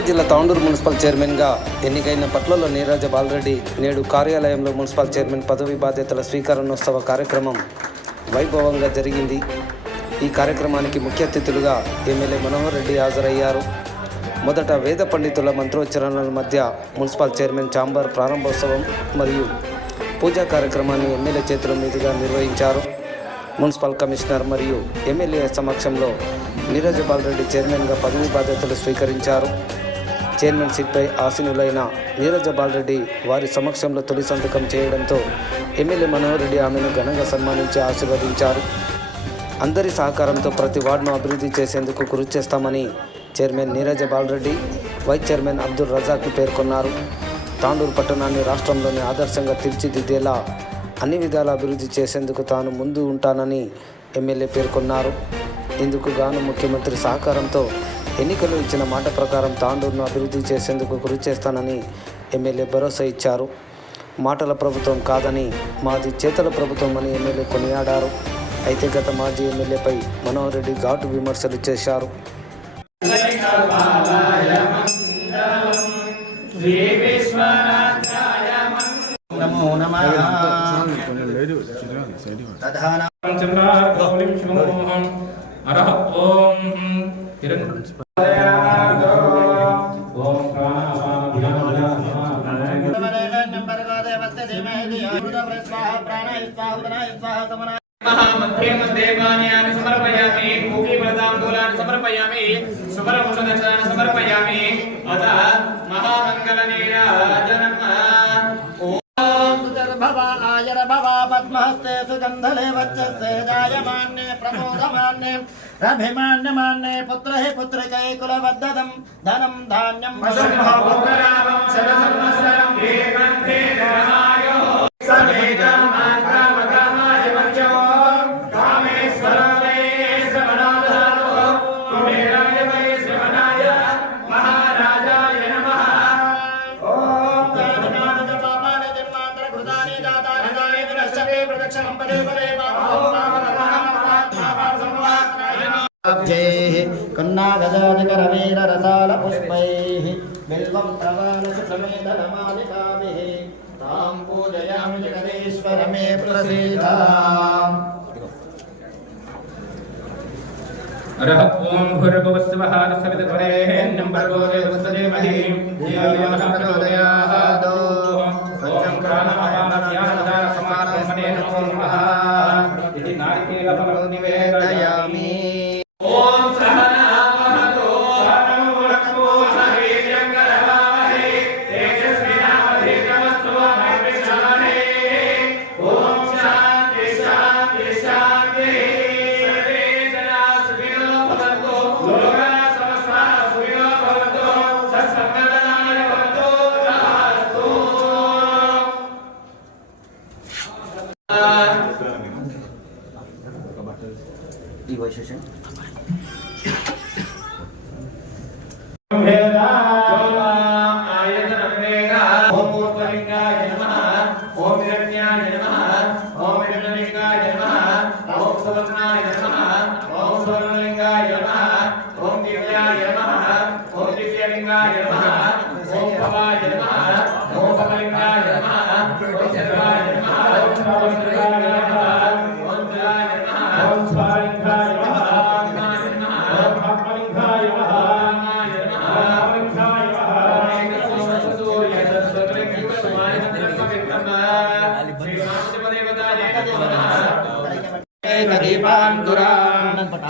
కడప జిల్లా తాండూరు మున్సిపల్ చైర్మన్గా ఎన్నికైన పట్లలో నీరజ బాలరెడ్డి నేడు కార్యాలయంలో మున్సిపల్ చైర్మన్ పదవి బాధ్యతల స్వీకరణోత్సవ కార్యక్రమం వైభవంగా జరిగింది. ఈ కార్యక్రమానికి ముఖ్య అతిథులుగా ఎమ్మెల్యే మనోహర్ రెడ్డి హాజరయ్యారు. మొదట వేద పండితుల మంత్రోచ్చరణల మధ్య మున్సిపల్ చైర్మన్ ఛాంబర్ ప్రారంభోత్సవం మరియు పూజా కార్యక్రమాన్ని ఎమ్మెల్యే చేతుల మీదుగా నిర్వహించారు. మున్సిపల్ కమిషనర్ మరియు ఎమ్మెల్యే సమక్షంలో నీరజ బాలరెడ్డి చైర్మన్గా పదవి బాధ్యతలు స్వీకరించారు. చైర్మన్ సీట్పై ఆసీనులైన నీరజ బాలరెడ్డి వారి సమక్షంలో తొలి సంతకం చేయడంతో ఎమ్మెల్యే మనోహర్ రెడ్డి ఆమెను ఘనంగా సన్మానించి ఆశీర్వదించారు. అందరి సహకారంతో ప్రతి వార్డును అభివృద్ధి చేసేందుకు కృషి చేస్తామని chairman Neeraja Balareddy, vice chairman Abdul Razak పేర్కొన్నారు. తాండూరు పట్టణాన్ని రాష్ట్రంలోని ఆదర్శంగా తీర్చిదిద్దేలా అన్ని విధాల అభివృద్ధి చేసేందుకు తాను ముందు ఉంటానని ఎమ్మెల్యే పేర్కొన్నారు. ఇందుకు గాను ముఖ్యమంత్రి సహకారంతో ఎన్నికలు ఇచ్చిన మాట ప్రకారం తాండూరును అభివృద్ధి చేసేందుకు కృషి చేస్తానని ఎమ్మెల్యే భరోసా ఇచ్చారు. మాటల ప్రభుత్వం కాదని మాది చేతల ప్రభుత్వం అని ఎమ్మెల్యే కొనియాడారు. అయితే గత మాజీ ఎమ్మెల్యేపై మనోహర్ రెడ్డి ఘాటు విమర్శలు చేశారు. महामध्यमदेवान्यानि समर्पयामि, भूमिव्रताम्बूलानि समर्पयामि, सुवर्णभूषणदर्शनानि समर्पयामि, अतः महामङ्गलनीराजनम् ओम सुदर्भवा आयरभवा पद्महस्ते सुगन्धले वच्चस्ते जायमान्ये प्रमोदमान्ये रभिमान्यमान्ये पुत्रे पुत्रिकै कुलवद्धतं धनं धान्यं वशुभोगरामं शरसंवत्सरं दीर्घन्ते महायो समेतं मात्रामकामाय वच्चो कामेश्वराय श्रवणाधारो कुबेराय वै श्रवणाय महाराजाय नमः ओम जातकानि पापानि जन्मान्तర कृतानि जातानि विनश्यते प्रदक्षिणं पदे पदे कन्नागजादिकरवीररसालपुष्पैः बिल्वं प्रवालसुषमेधनमालिकाभिः तां पूजयामि जगदीश्वर मे प्रसीदाम् अरह ओम भूर्भुवस्सुवः सवितुर्वरेण्यं भर्गो देवस्य धीमहि धियो यो नः प्रचोदयात् सत्यं प्राणमयानस्यानदानसमारम्भणे नमो नमः इति नारिकेलफलं निवेदयामि ओम सहना वहतु सहनौ भुनक्तु सह वीर्यं करवावहै तेजस्विनावधीतमस्तु मा विद्विषावहै ओम शान्ति शान्ति शान्ति सर्वे जना सुखिनो भवन्तु लोकाः समस्ताः सुखिनो भवन्तु सत्सङ्गदानानि भवन्तु तथास्तु ఈ వైశేషం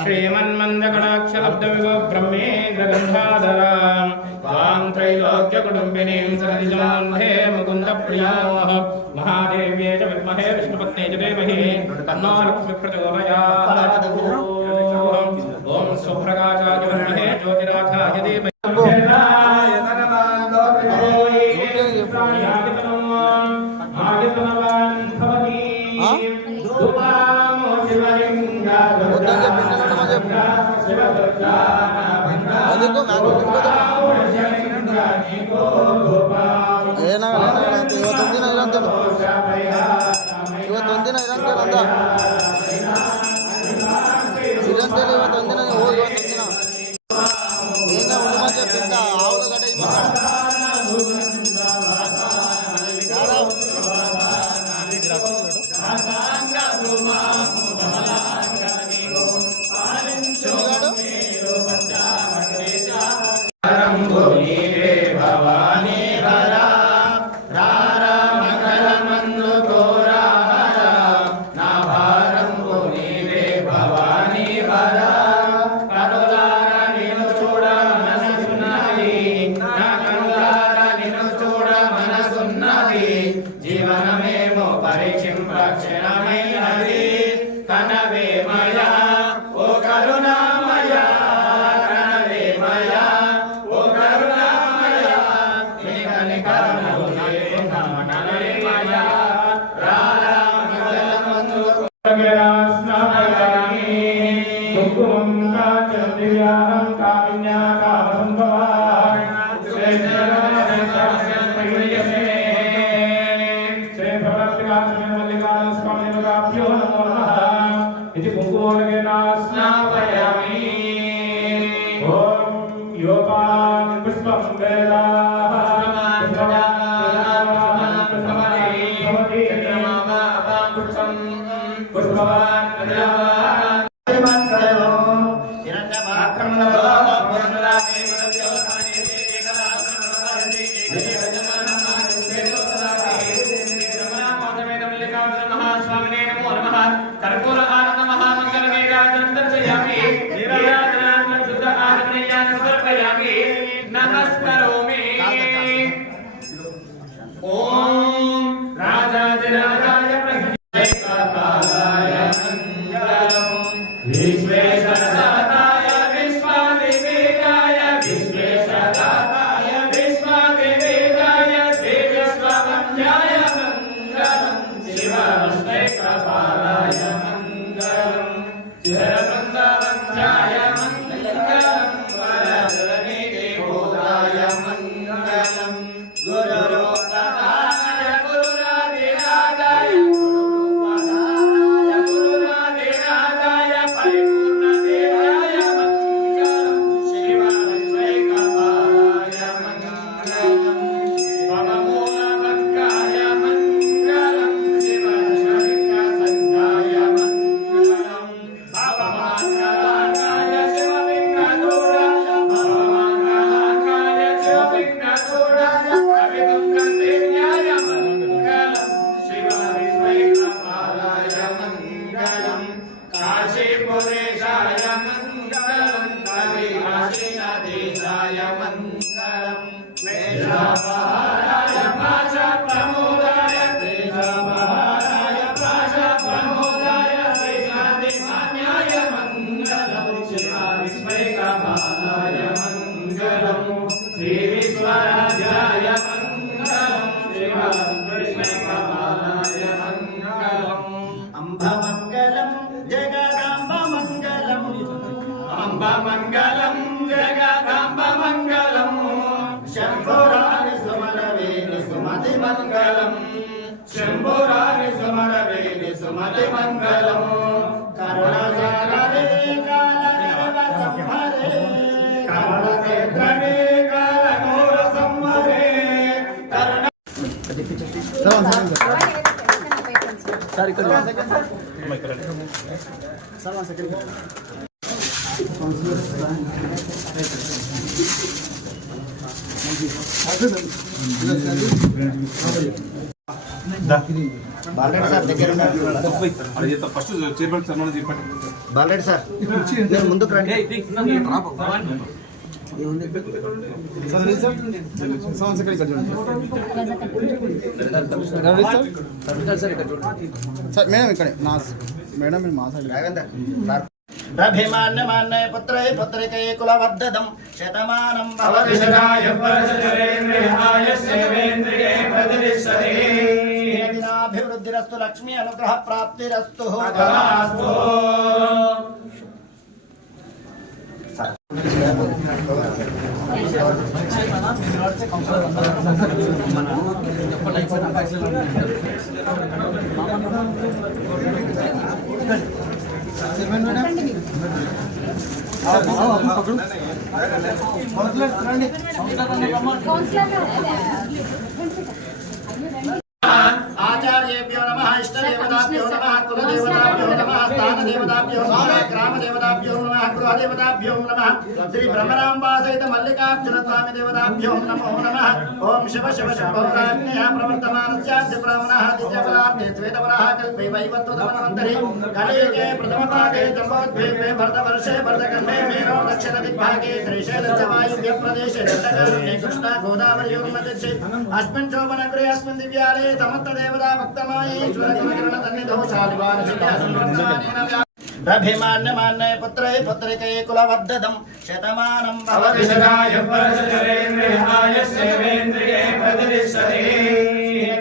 श्रीमन्मन्दकटाक्षलब्धविभो ब्रह्मेन्द्रगन्धाधरां त्वां त्रैलोक्यकुटुम्बिनीं सनदिजान्हे मुकुन्दप्रियाः महादेव्ये च विद्महे विष्णुपत्न्यै च धीमहि तन्नो लक्ष्मी प्रचोदयात् ॐ सुप्रकाशाय विद्महे ज्योतिराधाय धीमहि ಇವತ್ತೊಂದಿನ ಇರಂತೇನಂದ ಇರಂತೇಳಿ ಇವತ್ತೊಂದಿನ ಹೋಗಿ ಇವತ್ತೊಂದಿನ ಏನ ಉಳಿಮಂಜ ಬಿದ್ದ ಆవుల ಗಡೆ జీవనమేమో పరీక్షింప క్షణమైనది కనవేమయ ఓ కరుణామయ కనవేమయ ఓ కరుణామయ నికని కరుణమయ రారామంగళమందు స్నాపయామి కుంకుమం కాంచదివ్యాహం కామిన్యా కామసంభవాన్ इति कुंकुमलकेन स्नापयामि ॐ योपान् पुष्पं वेदाः नमस्करोमि ओम राजाधिराजाय प्रज्ञापालाय मंगलम विश्वेशदाताय विश्वादिवेदाय विश्वेशदाताय विश्वादिवेदाय श्री विश्ववन्द्याय मंगलम शिव विष्णुपालाय मंगलम चिरवृन्दवन्द्याय मंगलम वरदने देवोदाय मंगलम गुरुरूपदाय गुरुराधिराजाय गुरुराधिराजाय परिपूर्णदेवाय मंगलम शिव विश्वैकपालाय मंगलम भवमूलभद्राय मंगलम शिव शङ्करसङ्गाय मंगलम भवमाङ्गलाङ्गाय शिवलिङ्गधूराय भवमाङ्गलाङ्गाय शिवलिङ्गधूराय कवितुङ्गसेव्याय मंगलम शिव विश्वैकपालाय मंगलम काशीपुरेशाय मंगलम कविराशिनदेशाय मंगलम वेदापहाराय भाषाप्रमोदाय वेदापहाराय भाषाप्रमोदाय श्रीशान्तिमान्याय मंगलम शिव विश्वैकपालाय मंगलम श्रीविश्वराजाय मंगलम शिव विश्वैकपालाय मंगलम अम्बमङ्गलं जगदाम्बमङ्गलम् अम्बमङ्गलं जगदाम्बमङ्गलं शम्भुराणि सुमनवेणि सुमतिमङ्गलम् शम्भुराणि सुमनवेणि सुमतिमङ्गलं करुणसागरे कालनिर्वसंहरे करुणक्षेत्रणे कालघोरसंहरे करुण బాలరెడ్డి సార్ దగ్గర ఫస్ట్ చైర్మన్ సన్మానం చెప్పండి. బాలరెడ్డి సార్ మీరు ముందుకు రండి సార్ మేడం ఇక్కడ నా మేడం మీరు మా సైడ్ रभिमान्यमान्य पुत्रै पुत्रिकै कुलवर्धदं शतमानं भवति शताय परशुरेन्द्रियाय सेवेन्द्रिये प्रतिष्ठते दिनाभिवृद्धिरस्तु लक्ष्मी अनुग्रह प्राप्तिरस्तु तथास्तु आचार्येभ्यो नमः इष्टदेवता देवताभ्यो नमः कुलदेवताभ्यो नमः स्थानदेवताभ्यो नमः ग्रामदेवताभ्यो नमः गृहदेवताभ्यो नमः श्री ब्रह्मराम्बा सहित मल्लिकार्जुन स्वामी देवताभ्यो नमो नमः ओम शिव शिव शम्भोराज्ञया प्रवर्तमानस्याद्य ब्राह्मणः दिव्यबलार्थे श्वेतवराः कल्पे वैवत्वदमन्वन्तरे कलियुगे प्रथमभागे जम्बोद्वीपे भरतवर्षे भरतखण्डे मेनो दक्षिणदिग्भागे श्रीशैलस्य वायुव्यप्रदेशे दण्डकारण्ये कृष्णा गोदावरीयोर्मध्ये अस्मिन् शोभनगृहे अस्मिन् दिव्यालये समस्तदेवता भक्तमाये ईश्वरगुणकिरणतन्निधौ शालिवानसिद्ध्यासंवर्धमानेन रभिमान्यमान्य पुत्रै पुत्रिकै कुलवद्धदं शतमानं भवति शताय परशुरेन्द्रियाय सेवेन्द्रिये प्रतिष्ठते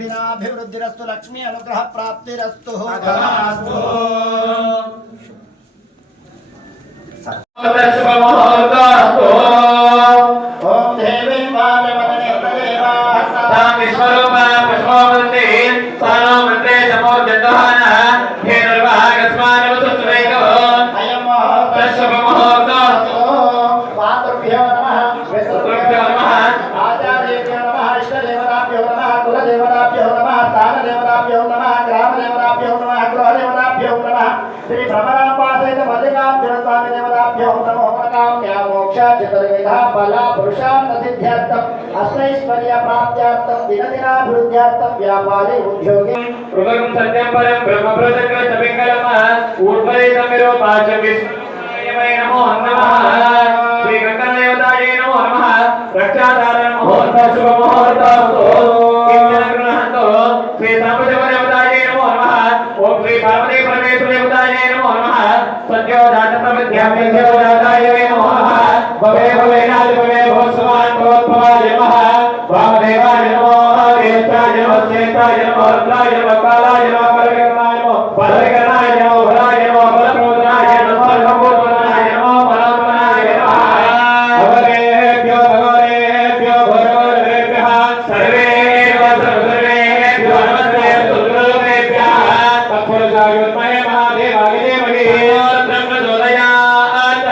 दिनाभिवृद्धिरस्तु लक्ष्मी अनुग्रह प्राप्तिरस्तु तथास्तु ओम देवी वामवदने तदेवाः विश्वरूपा पुष्पवन्ते सानो मन्त्रे समोद्यतः हे निर्वाहकस्मानवसुत्वेको अयं तस्सुभमुहूर्तस्तु मातृभ्यो नमः पितृभ्यो नमः आचार्येभ्यो नमः इष्टदेवताभ्यो नमः कुलदेवताभ्यो नमः स्थानदेवताभ्यो नमः ग्रामदेवताभ्यो नमः गृहदेवताभ्यो नमः श्री भ्रमराम्बा सहित मल्लिकार्जुन स्वामी देवताभ्यो नमो काम्या मोक्ष चतुर्विधा फल पुरुषार्थ सिद्ध्यर्थम अष्टैश्वर्य प्राप्त्यार्थम दिनदिनाभिवृद्ध्यार्थम व्यापारे उद्योगे प्रभुं सत्यं परं ब्रह्मप्रदक्र सपिङ्गलम ऊर्ध्वरेतमिरोपाचं विष्णुये नमो नमः श्री गङ्गादेवताये नमो नमः रक्षाधारण मुहूर्त शुभ मुहूर्तस्तु किञ्चनगृहन्तो श्री साम्बशिवदेवताये नमो नमः ओम श्री पार्वती परमेश्वर देवताये नमो नमः सत्योदात्तप्रविद्याभ्यदेवताये नमो नमः भवे भवे नाद भवे भवस्वान् भवद्भवाय नमः वामदेवाय नमो देवताय नमो श्रेष्ठाय नमो रुद्राय नमो कालाय नमो परविकरणाय नमो भराय नमो बलप्रबोधनाय नमो सर्वभूतनाय नमो बलवनाय नमः भगवेभ्यो भगवरेभ्यो भगवरेभ्यः सर्वेभ्यो नमस्ते सुन्दरेभ्यः तत्पुरुषाय महादेवाय देवगे ब्रह्मजोदयात्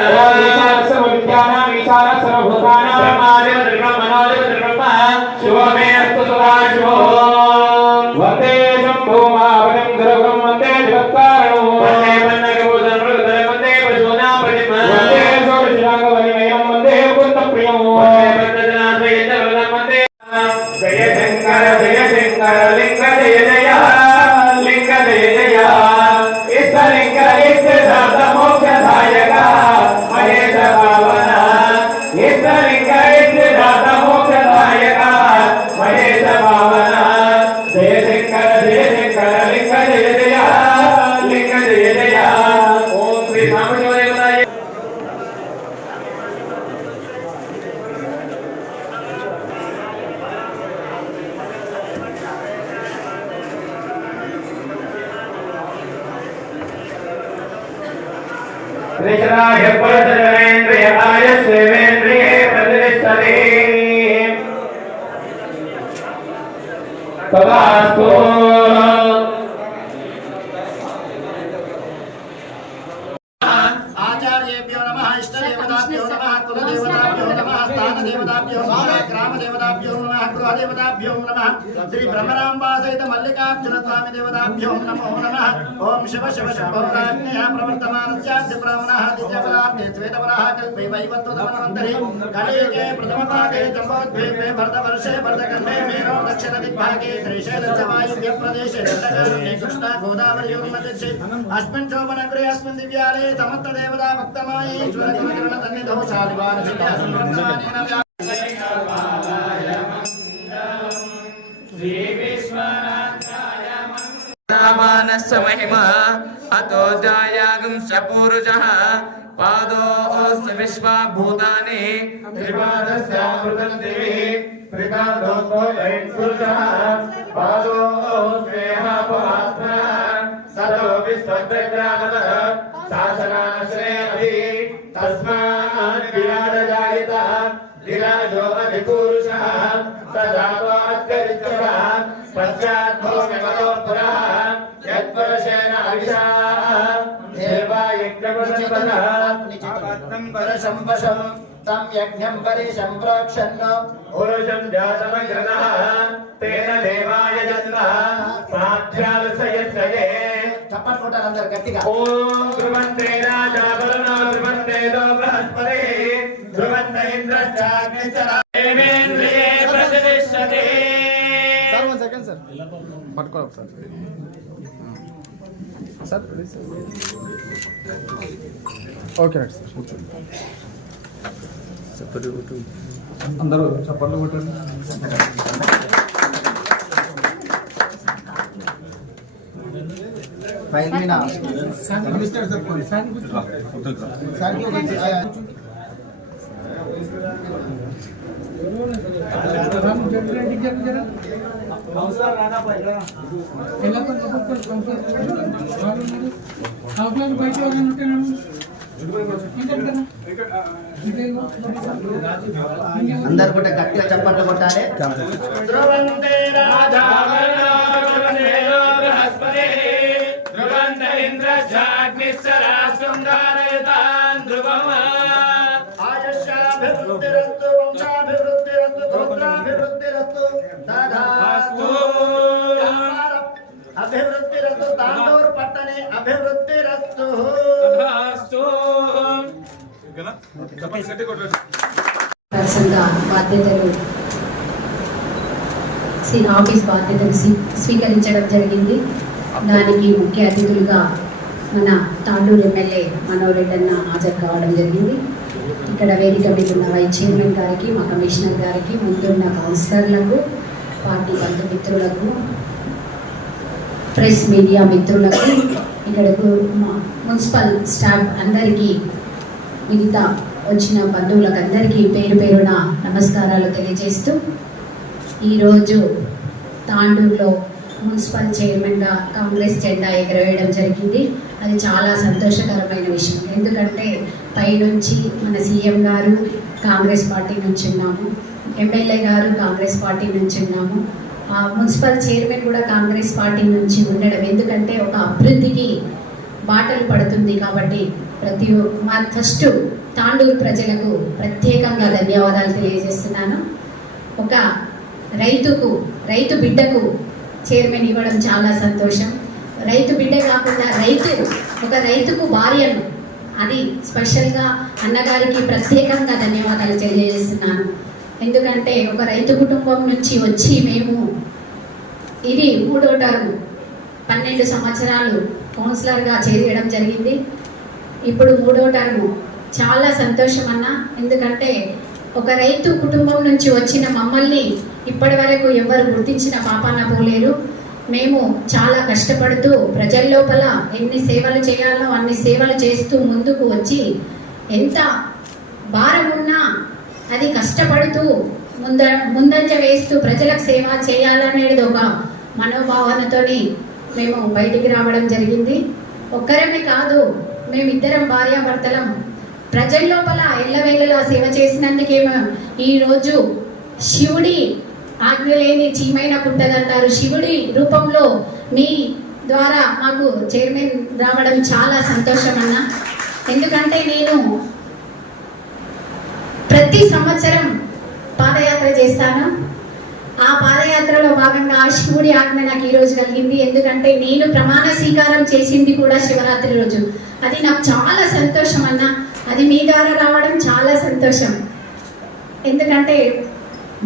सर्वविद्यानां ईशानः सर्वभूतानां ब्रह्मादिव त्रिब्रह्मणादिव त्रिब्रह्म शिवमे अस्तु सदा शिवो वन्दे शम्भुमापदं गुरुं वन्दे जगत्कारणो वन्दे पन्नगभूषणं मृगधरं वन्दे पशूनां प्रतिमं वन्दे षोडशरागवलिमयं वन्दे मुकुन्दप्रियं वन्दे पद्मजनाश्रयेन्द्रवरदं वन्दे जय शङ्कर लिङ्ग जय जय लिङ्ग जय जय इष्टलिङ्ग इष्टदातमोक्षदायक महेश पावन इष्टलिङ्ग इष्टदातमोक्षदायक महेश पावन जय शङ्कर लिङ्ग जय जय लिङ्ग जय जय ओम श्री साम्बशिवदेवताय कृष्णाय परशुरेन्द्रियाय सेवेन्द्रिये प्रतिष्ठते तथास्तु आचार्येभ्यो नमः इष्टदेवताभ्यो नमः कुलदेवताभ्यो नमः स्थानदेवताभ्यो नमः ग्रामदेवताभ्यो नमः गृहदेवताभ्यो नमः श्री ब्रह्मराम्बा सहित मल्लिकार्जुन स्वामी देवताभ्यो नमो नमः ओम शिव शिव शम्भोराज्ञया प्रवर्तमानस्याद्य ब्राह्मणः दिव्यबलार्थे श्वेतवराः कल्पे वैवत्वदमन्वन्तरे कलियुगे प्रथमभागे जम्बोद्वीपे भरतवर्षे भरतखण्डे मेनो दक्षिणदिग्भागे श्रीशैलस्य वायुव्यप्रदेशे दण्डकारण्ये कृष्णा गोदावरीयोर्मध्ये अस्मिन् शोभनगृहे अस्मिन् दिव्यालये समस्तदेवता भक्तमाये ईश्वरगुणकिरणतन्निधौ शालिवानसिद्ध्यासंवर्धमानेन मानस्य महिमा अतो जायागं सपूरुषः पादोऽस्य विश्वभूतानि त्रिपादस्यामृतं देवी त्रिकालोको वैपुरुषः पादो स्नेहापमात्मनः सतो विश्वव्यग्रामतः शासनाश्रयमभि तस्मात् विराजजायितः विराजो अधिपुरुषः सदात्वाद्गरिष्ठः पश्चाद्भूमिमतो पुरः यत्पुरुषेण अविशाः देवा यज्ञपदपदः परशंवशं तं यज्ञं परिसंप्रोक्षन् पुरुषं जातमग्रतः तेन देवाय जन्तः साध्यालसयत्रये చప్పట్లు కొట్టాలి అందరు గట్టిగా. ఓం ధ్రువంతే రాజా వరుణో ధ్రువంతే దో బృహస్పతి ధ్రువంత ఇంద్రశ్చాగ్నిశ్చరా దేవేంద్రియే ప్రతిష్టతే. సార్ 1 సెకండ్ సార్ పట్టుకోవాలి sir. Sir okay right sir కూర్చోండి. అందరూ చప్పట్లు కొట్టండి. ఫైల్ మీద అందరు కూడా గట్టిగా చప్పట్లు కొట్టాలి. ధ్రువంతే రాజా వరుణో ధ్రువంతే దో బృహస్పతి ధ్రువంత ఇంద్రశ్చాగ్నిశ్చరా శృంగారయుతాన్ ధ్రువం. ఆయుష్యాభివృద్ధిరస్తు వంశాభివృద్ధిరస్తు గోత్రాభివృద్ధిరస్తు తథాస్తు. అభివృద్ధిరస్తు తాండూరు పట్టణే అభివృద్ధిరస్తు. పర్సన్గా బాధ్యతలు ఆఫీస్ బాధ్యతలు స్వీకరించడం జరిగింది. దానికి ముఖ్య అతిథులుగా మన తాండూరు ఎమ్మెల్యే మనోరెడ్డి అన్న హాజరు కావడం జరిగింది. ఇక్కడ వేదిక మీద ఉన్న వైస్ చైర్మన్ గారికి, మా కమిషనర్ గారికి, ముందున్న కౌన్సిలర్లకు, పార్టీ బంధుమిత్రులకు, ప్రెస్ మీడియా మిత్రులకు, ఇక్కడకు మున్సిపల్ స్టాఫ్ అందరికీ, మిగతా వచ్చిన బంధువులకు అందరికీ పేరు పేరున నమస్కారాలు తెలియజేస్తూ, ఈరోజు తాండూరులో మున్సిపల్ చైర్మన్గా కాంగ్రెస్ జెండా ఎగరవేయడం జరిగింది. అది చాలా సంతోషకరమైన విషయం. ఎందుకంటే పైనుంచి మన సీఎం గారు కాంగ్రెస్ పార్టీ నుంచి ఉన్నాము, ఎమ్మెల్యే గారు కాంగ్రెస్ పార్టీ నుంచి ఉన్నాము, మున్సిపల్ చైర్మన్ కూడా కాంగ్రెస్ పార్టీ నుంచి ఉండడం ఎందుకంటే ఒక అభివృద్ధికి బాటలు పడుతుంది. కాబట్టి మా ఫస్ట్ తాండూరు ప్రజలకు ప్రత్యేకంగా ధన్యవాదాలు తెలియజేస్తున్నాను. ఒక రైతు బిడ్డకు చైర్మన్ ఇవ్వడం చాలా సంతోషం. రైతు బిడ్డ కాకుండా ఒక రైతుకు భార్యను, అది స్పెషల్గా అన్నగారికి ప్రత్యేకంగా ధన్యవాదాలు తెలియజేస్తున్నాను. ఎందుకంటే ఒక రైతు కుటుంబం నుంచి వచ్చి మేము ఇది 3వ టర్మ్ 12 సంవత్సరాలు కౌన్సిలర్గా చేయడం జరిగింది. ఇప్పుడు 3వ టర్మ్. చాలా సంతోషం అన్న. ఎందుకంటే ఒక రైతు కుటుంబం నుంచి వచ్చిన మమ్మల్ని ఇప్పటి వరకు ఎవరు గుర్తించిన పాపాన పోలేరు. మేము చాలా కష్టపడుతూ ప్రజల లోపల ఎన్ని సేవలు చేయాలో అన్ని సేవలు చేస్తూ ముందుకు వచ్చి, ఎంత భారం ఉన్నా అది కష్టపడుతూ ముందంజ వేస్తూ ప్రజలకు సేవ చేయాలనేది ఒక మనోభావనతోని మేము బయటికి రావడం జరిగింది. ఒక్కరమే కాదు, మేమిద్దరం భార్యాభర్తలం ప్రజల లోపల ఎల్లవేళలా సేవ చేసినందుకేమో ఈరోజు శివుడి ఆజ్ఞ లేని చీమైన పుట్టదంటారు. శివుడి రూపంలో మీ ద్వారా మాకు చైర్మన్ రావడం చాలా సంతోషం అన్న. ఎందుకంటే నేను ప్రతి సంవత్సరం పాదయాత్ర చేస్తాను. ఆ పాదయాత్రలో భాగంగా శివుడి ఆజ్ఞ నాకు ఈరోజు కలిగింది. ఎందుకంటే నేను ప్రమాణ స్వీకారం చేసింది కూడా శివరాత్రి రోజు. అది నాకు చాలా సంతోషం అన్న. అది మీ ద్వారా రావడం చాలా సంతోషం. ఎందుకంటే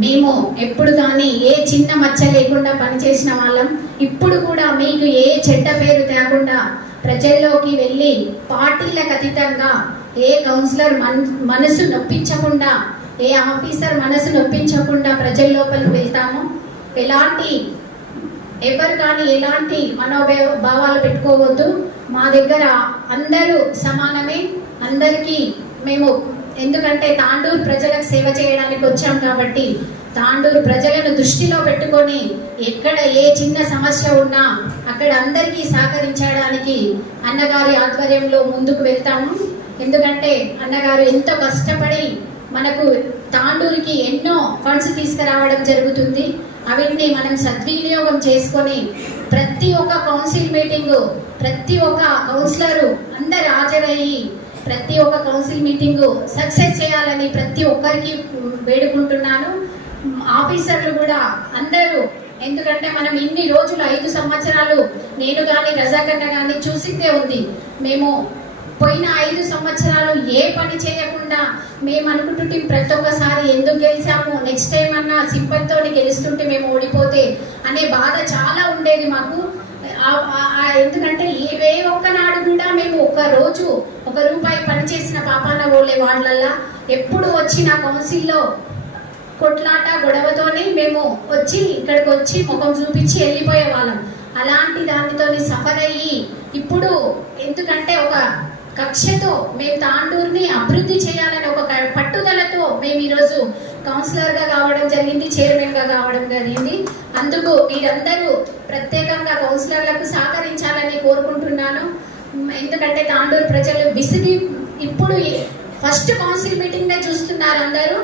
మేము ఎప్పుడు కానీ ఏ చిన్న మచ్చ లేకుండా పనిచేసిన వాళ్ళం. ఇప్పుడు కూడా మీకు ఏ చెడ్డ పేరు తేకుండా ప్రజల్లోకి వెళ్ళి పార్టీలకు అతీతంగా ఏ కౌన్సిలర్ మనసు నొప్పించకుండా, ఏ ఆఫీసర్ మనసు నొప్పించకుండా ప్రజల లోపల వెళ్తాము. ఎవరు కానీ ఎలాంటి మనోభావాలు పెట్టుకోవద్దు. మా దగ్గర అందరూ సమానమే. అందరికీ మేము, ఎందుకంటే తాండూరు ప్రజలకు సేవ చేయడానికి వచ్చాం కాబట్టి తాండూరు ప్రజలను దృష్టిలో పెట్టుకొని ఎక్కడ ఏ చిన్న సమస్య ఉన్నా అక్కడ అందరికీ సహకరించడానికి అన్నగారి ఆధ్వర్యంలో ముందుకు వెళ్తాము. ఎందుకంటే అన్నగారు ఎంతో కష్టపడి మనకు తాండూరుకి ఎన్నో ఫండ్స్ తీసుకురావడం జరుగుతుంది. అవిటిని మనం సద్వినియోగం చేసుకొని ప్రతి ఒక్క కౌన్సిల్ మీటింగు, ప్రతి ఒక్క కౌన్సిలరు అందరు హాజరయ్యి ప్రతి ఒక్క కౌన్సిల్ మీటింగు సక్సెస్ చేయాలని ప్రతి ఒక్కరికి వేడుకుంటున్నాను. ఆఫీసర్లు కూడా అందరూ ఎందుకంటే మనం ఇన్ని రోజులు 5 సంవత్సరాలు నేను కానీ రజాకన్న కానీ చూసిందే ఉంది. మేము పోయిన 5 సంవత్సరాలు ఏ పని చేయకుండా మేము అనుకుంటుంటే ప్రతి ఒక్కసారి ఎందుకు గెలిచాము, నెక్స్ట్ టైం అన్నా సింపతితో గెలుస్తుంటే మేము ఓడిపోతే అనే బాధ చాలా ఉండేది మాకు. ఎందుకంటే ఏ ఒక్కనాడు కూడా మేము ఒక్క రూపాయి పని చేసిన పాపాన పోలే. వాళ్ళల్లా ఎప్పుడు వచ్చిన కౌన్సిల్లో కొట్లాట గొడవతోనే మేము ఇక్కడికి వచ్చి ముఖం చూపించి వెళ్ళిపోయే వాళ్ళం. అలాంటి దానితో సఫర్ అయ్యి ఇప్పుడు ఎందుకంటే ఒక కక్షతో మేము తాండూరుని అభివృద్ధి చేయాలని ఒక పట్టుదలతో మేము ఈరోజు కౌన్సిలర్గా కావడం జరిగింది, చైర్మన్గా కావడం జరిగింది. అందుకు మీరందరూ ప్రత్యేకంగా కౌన్సిలర్లకు సహకరించాలని కోరుకుంటున్నాను. ఎందుకంటే తాండూరు ప్రజలు విసిగి ఇప్పుడు ఫస్ట్ కౌన్సిల్ మీటింగ్ చూస్తున్నారు అందరూ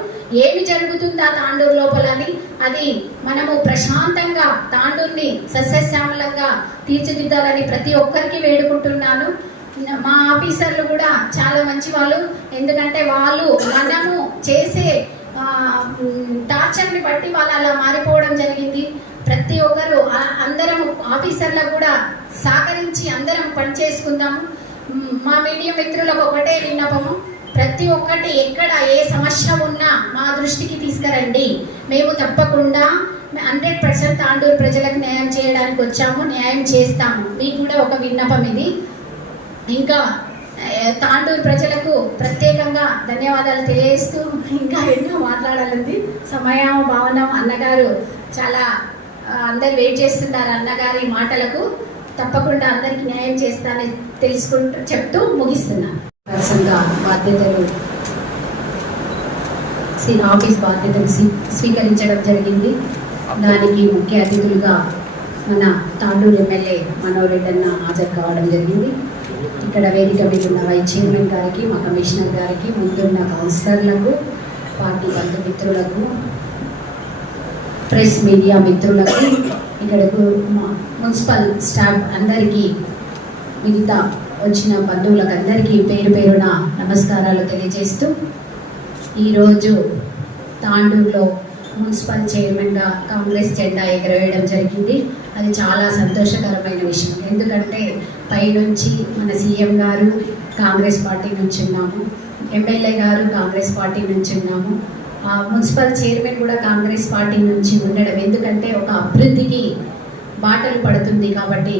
ఏమి జరుగుతుందా తాండూరు లోపలని. అది మనము ప్రశాంతంగా తాండూరుని సస్యశ్యామలంగా తీర్చిదిద్దాలని ప్రతి ఒక్కరికి వేడుకుంటున్నాను. మా ఆఫీసర్లు కూడా చాలా మంచి వాళ్ళు. ఎందుకంటే వాళ్ళు మనము చేసే టార్చర్ని బట్టి వాళ్ళు అలా మారిపోవడం జరిగింది. ప్రతి ఒక్కరు అందరం ఆఫీసర్లకు కూడా సహకరించి అందరం పని చేసుకుందాము. మా మీడియా మిత్రులకు ఒకటే విన్నపము, ప్రతి ఒక్కటి ఎక్కడ ఏ సమస్య ఉన్నా మా దృష్టికి తీసుకురండి. మేము తప్పకుండా 100% తాండూరు ప్రజలకు న్యాయం చేయడానికి వచ్చాము, న్యాయం చేస్తాము. మీకు కూడా ఒక విన్నపం ఇది. ఇంకా తాండూరు ప్రజలకు ప్రత్యేకంగా ధన్యవాదాలు తెలియజేస్తూ ఇంకా ఎన్నో మాట్లాడాలండి. సమయం భావనం అన్నగారు చాలా అందరు వెయిట్ చేస్తున్నారు. అన్నగారి మాటలకు తప్పకుండా అందరికి న్యాయం చేస్తానని చెప్తూ ముగిస్తున్నాను. బాధ్యతలు ఆఫీస్ బాధ్యతలు స్వీకరించడం జరిగింది. దానికి ముఖ్య అతిథులుగా మన తాండూరు ఎమ్మెల్యే మనోహర్ అన్న హాజరు కావడం జరిగింది. ఇక్కడ వేదిక మీద ఉన్న వైస్ చైర్మన్ గారికి, మా కమిషనర్ గారికి, ముందున్న కౌన్సిలర్లకు, పార్టీ బంధుమిత్రులకు, ప్రెస్ మీడియా మిత్రులకు, ఇక్కడకు మున్సిపల్ స్టాఫ్ అందరికీ, మిగతా వచ్చిన బంధువులకు అందరికీ పేరు పేరున నమస్కారాలు తెలియజేస్తూ ఈరోజు తాండూరులో మున్సిపల్ చైర్మన్గా కాంగ్రెస్ జెండా ఎగరవేయడం జరిగింది. అది చాలా సంతోషకరమైన విషయం. ఎందుకంటే పైనుంచి మన సీఎం గారు కాంగ్రెస్ పార్టీ నుంచి ఉన్నాము, ఎమ్మెల్యే గారు కాంగ్రెస్ పార్టీ నుంచి ఉన్నాము, మున్సిపల్ చైర్మన్ కూడా కాంగ్రెస్ పార్టీ నుంచి ఉండడం ఎందుకంటే ఒక అభివృద్ధికి బాటలు పడుతుంది. కాబట్టి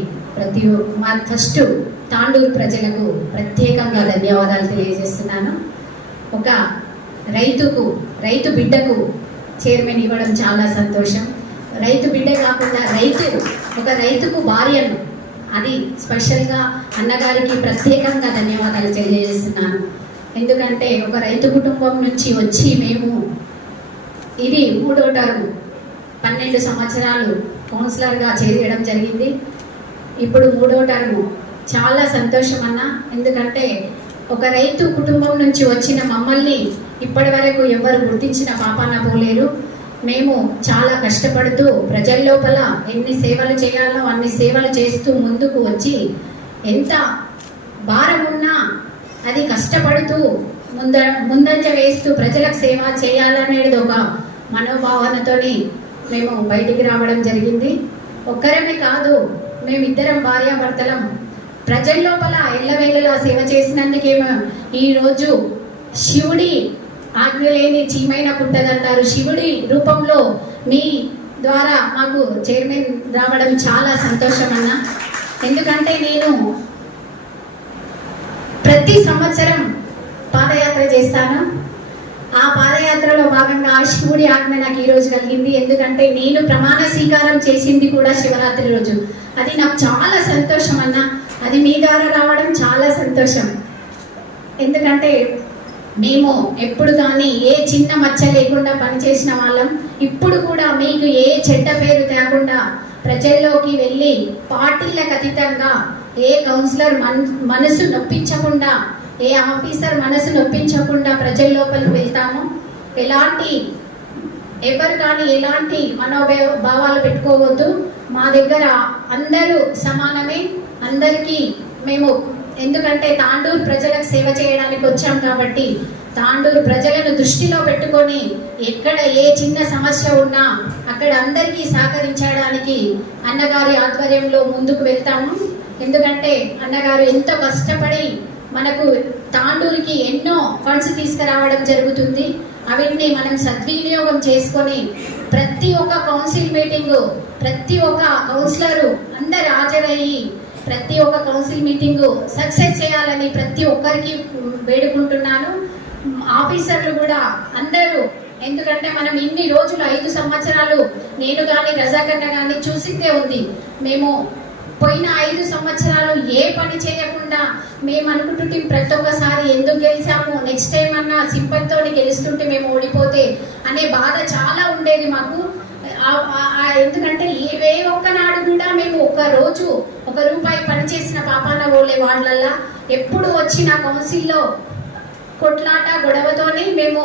ఫస్ట్ తాండూరు ప్రజలకు ప్రత్యేకంగా ధన్యవాదాలు తెలియజేస్తున్నాను. ఒక రైతు బిడ్డకు చైర్మన్ ఇవ్వడం చాలా సంతోషం. రైతు బిడ్డ కాకుండా ఒక రైతుకు భార్యను, అది స్పెషల్గా అన్నగారికి ప్రత్యేకంగా ధన్యవాదాలు తెలియజేస్తున్నాను. ఎందుకంటే ఒక రైతు కుటుంబం నుంచి వచ్చి మేము ఇది 3వ టర్మ్ 12 సంవత్సరాలు కౌన్సిలర్గా చేయడం జరిగింది. ఇప్పుడు 3వ టర్మ్. చాలా సంతోషం అన్న. ఎందుకంటే ఒక రైతు కుటుంబం నుంచి వచ్చిన మమ్మల్ని ఇప్పటి వరకు ఎవరు గుర్తించిన పాపాన పోలేరు. మేము చాలా కష్టపడుతూ ప్రజల లోపల ఎన్ని సేవలు చేయాలో అన్ని సేవలు చేస్తూ ముందుకు వచ్చి ఎంత భారం ఉన్నా అది కష్టపడుతూ ముందంజ వేస్తూ ప్రజలకు సేవ చేయాలనేది ఒక మనోభావనతోని మేము బయటికి రావడం జరిగింది. ఒక్కరమే కాదు, మేమిద్దరం భార్యాభర్తలం ప్రజల లోపల ఎల్లవేళలా సేవ చేసినందుకేమో ఈరోజు శివుడి ఆజ్ఞ లేని చీమైన పుట్టదంటారు. శివుడి రూపంలో మీ ద్వారా మాకు చైర్మన్ రావడం చాలా సంతోషం అన్న. ఎందుకంటే నేను ప్రతి సంవత్సరం పాదయాత్ర చేస్తాను. ఆ పాదయాత్రలో భాగంగా ఆ శివుడి ఆజ్ఞ నాకు ఈరోజు కలిగింది. ఎందుకంటే నేను ప్రమాణ స్వీకారం చేసింది కూడా శివరాత్రి రోజు. అది నాకు చాలా సంతోషం అన్న. అది మీ ద్వారా రావడం చాలా సంతోషం. ఎందుకంటే మేము ఎప్పుడు కానీ ఏ చిన్న మచ్చ లేకుండా పనిచేసిన వాళ్ళం. ఇప్పుడు కూడా మీకు ఏ చెడ్డ పేరు తేకుండా ప్రజల్లోకి వెళ్ళి పార్టీలకు అతీతంగా ఏ కౌన్సిలర్ మనసు నొప్పించకుండా, ఏ ఆఫీసర్ మనసు నొప్పించకుండా ప్రజల లోపలికి వెళ్తాము. ఎవరు కానీ ఎలాంటి మనోభావాలు పెట్టుకోవద్దు. మా దగ్గర అందరూ సమానమే. అందరికీ మేము ఎందుకంటే తాండూరు ప్రజలకు సేవ చేయడానికి వచ్చాం కాబట్టి తాండూరు ప్రజలను దృష్టిలో పెట్టుకొని ఎక్కడ ఏ చిన్న సమస్య ఉన్నా అక్కడ అందరికీ సహకరించడానికి అన్నగారి ఆధ్వర్యంలో ముందుకు వెళ్తాము. ఎందుకంటే అన్నగారు ఎంతో కష్టపడి మనకు తాండూరుకి ఎన్నో ఫండ్స్ తీసుకురావడం జరుగుతుంది. అవిటిని మనం సద్వినియోగం చేసుకొని ప్రతి ఒక్క కౌన్సిల్ మీటింగు, ప్రతి ఒక్క కౌన్సిలరు అందరు హాజరయ్యి ప్రతి ఒక్క కౌన్సిల్ మీటింగు సక్సెస్ చేయాలని ప్రతి ఒక్కరికి వేడుకుంటున్నాను. ఆఫీసర్లు కూడా అందరూ, ఎందుకంటే మనం ఇన్ని రోజులు 5 సంవత్సరాలు నేను కానీ రజాకన్న కానీ చూసిందే ఉంది. మేము పోయిన 5 సంవత్సరాలు ఏ పని చేయకుండా మేము అనుకుంటుంటే ప్రతి ఒక్కసారి ఎందుకు గెలిచాము, నెక్స్ట్ టైం అన్నా సింపతితో గెలుస్తుంటే మేము ఓడిపోతే అనే బాధ చాలా ఉండేది మాకు. ఎందుకంటే ఏ ఒక్కనాడు కూడా మేము ఒక్క రూపాయి పని చేసిన పాపాన పోలే వాళ్ళల్లా. ఎప్పుడు వచ్చిన కౌన్సిల్లో కొట్లాట గొడవతోనే మేము